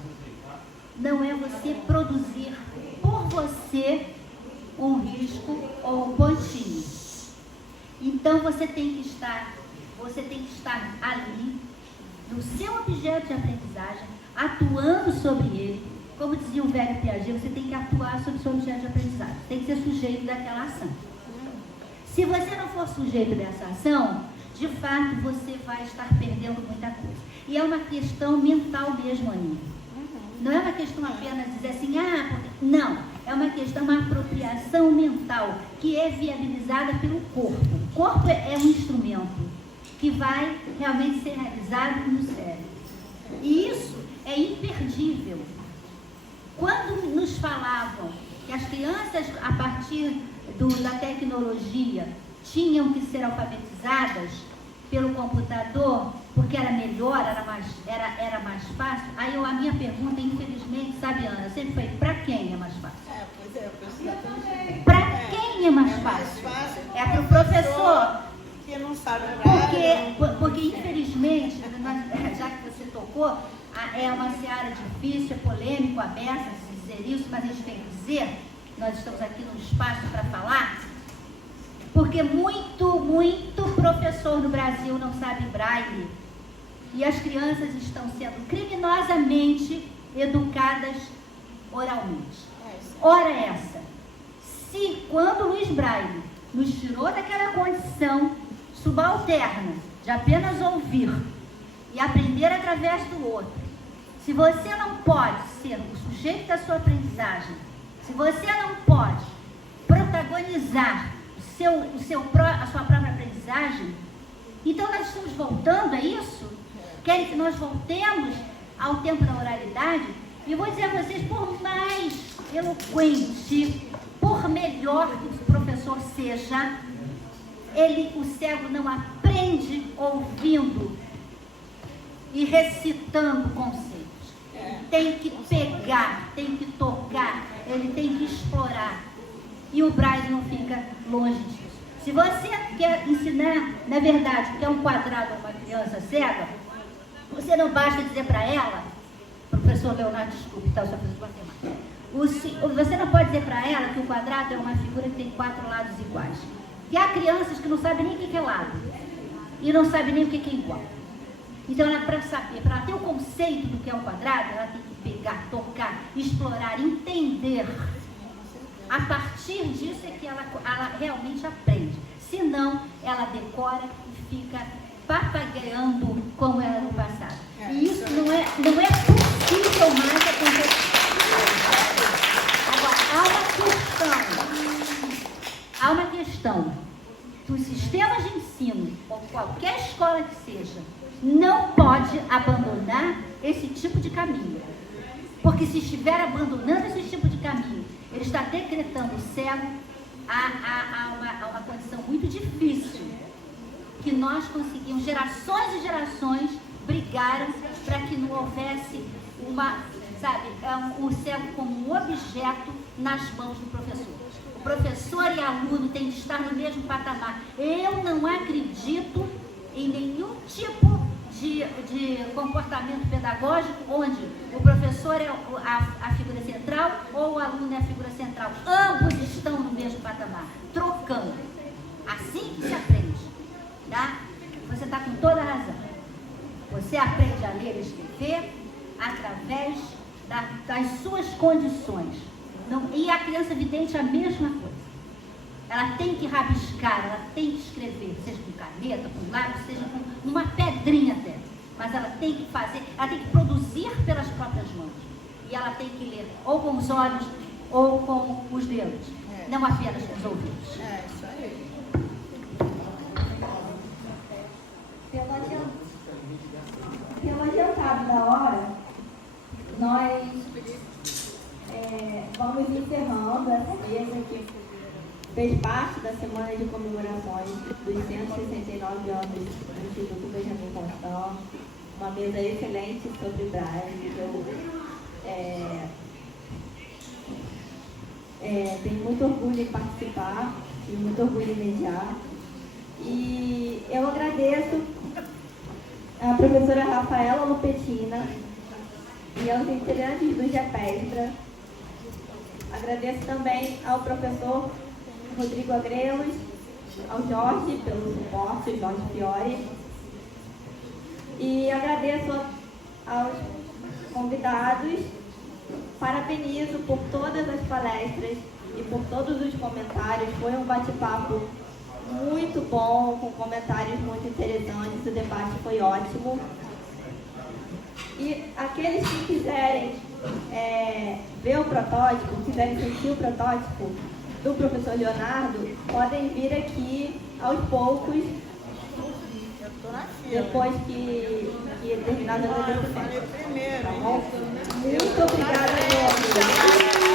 não é você produzir por você um risco ou um pontinho. Então você tem que estar ali, no seu objeto de aprendizagem, atuando sobre ele. Como dizia o velho Piaget, você tem que atuar sobre o seu objeto de aprendizagem. Tem que ser sujeito daquela ação. Se você não for sujeito dessa ação, de fato você vai estar perdendo muita coisa. E é uma questão mental mesmo, Aninha. Não é uma questão apenas de dizer assim, não. É uma questão, uma apropriação mental que é viabilizada pelo corpo. O corpo é um instrumento que vai realmente ser realizado no cérebro. E isso é imperdível. Quando nos falavam que as crianças, a partir da tecnologia, tinham que ser alfabetizadas pelo computador, porque era melhor, era mais fácil, aí a minha pergunta, infelizmente, sabe, Ana, sempre foi, para quem é mais fácil? Pois é, eu pensei. Para quem é mais fácil? É para o professor. Que não sabe Porque infelizmente, já que você tocou, é uma seara difícil, é polêmico, aberta se dizer isso, mas a gente tem que dizer, nós estamos aqui num espaço para falar, porque muito professor no Brasil não sabe braille, e as crianças estão sendo criminosamente educadas oralmente. Ora essa, se quando Luiz Braille nos tirou daquela condição subalterna de apenas ouvir e aprender através do outro, se você não pode ser o sujeito da sua aprendizagem, se você não pode protagonizar a sua própria aprendizagem, então nós estamos voltando a isso? Querem que nós voltemos ao tempo da oralidade? E vou dizer a vocês, por mais eloquente, por melhor que o professor seja, o cego não aprende ouvindo e recitando conceitos. Tem que pegar, tem que tocar, ele tem que explorar. E o braille não fica longe disso. Se você quer ensinar, na verdade, que é um quadrado a uma criança cega, você não basta dizer para ela, professor Leonardo, desculpe, tá, eu sou professor de matemática. Você não pode dizer para ela que o quadrado é uma figura que tem 4 lados iguais. E há crianças que não sabem nem o que é lado. E não sabem nem o que é igual. Então, para saber, para ter o conceito do que é um quadrado, ela tem que pegar, tocar, explorar, entender. A partir disso é que ela realmente aprende. Senão, ela decora e fica papagaiando como era no passado. E isso não é possível mais acontecer. Agora, há uma questão. Os sistemas de ensino, ou qualquer escola que seja, não pode abandonar esse tipo de caminho. Porque se estiver abandonando esse tipo de caminho, ele está decretando o cego a uma condição muito difícil, que nós conseguimos, gerações e gerações brigaram para que não houvesse o cego como um objeto nas mãos do professor. O professor e aluno têm de estar no mesmo patamar. Eu não acredito em nenhum tipo de comportamento pedagógico onde o professor é a figura central ou o aluno é a figura central. Ambos estão no mesmo patamar, trocando. Assim que se aprende, tá? Você está com toda a razão. Você aprende a ler e escrever através das suas condições. E a criança vidente é a mesma coisa. Ela tem que rabiscar, ela tem que escrever, seja com caneta, com lápis, seja com uma pedrinha até. Mas ela tem que fazer, ela tem que produzir pelas próprias mãos. E ela tem que ler ou com os olhos ou com os dedos, não apenas com os ouvidos. Isso aí. Pelo adiantado da hora, nós vamos encerrando essa mesa que fez parte da semana de comemorações dos 169 anos do Instituto Benjamin Constant, uma mesa excelente sobre Braille, que eu tenho muito orgulho em participar e muito orgulho em mediar. E eu agradeço a professora Rafaela Lupetina e aos integrantes do GEPESTRA. Agradeço também ao professor Rodrigo Agrelos, ao Jorge pelo suporte, Jorge Fiore. E agradeço aos convidados, parabenizo por todas as palestras e por todos os comentários. Foi um bate-papo muito bom, com comentários muito interessantes, o debate foi ótimo. E aqueles que quiserem ver o protótipo, quiserem sentir o protótipo do professor Leonardo, podem vir aqui aos poucos, depois que terminar a apresentação. Tá bom? Muito obrigada, meu amigo.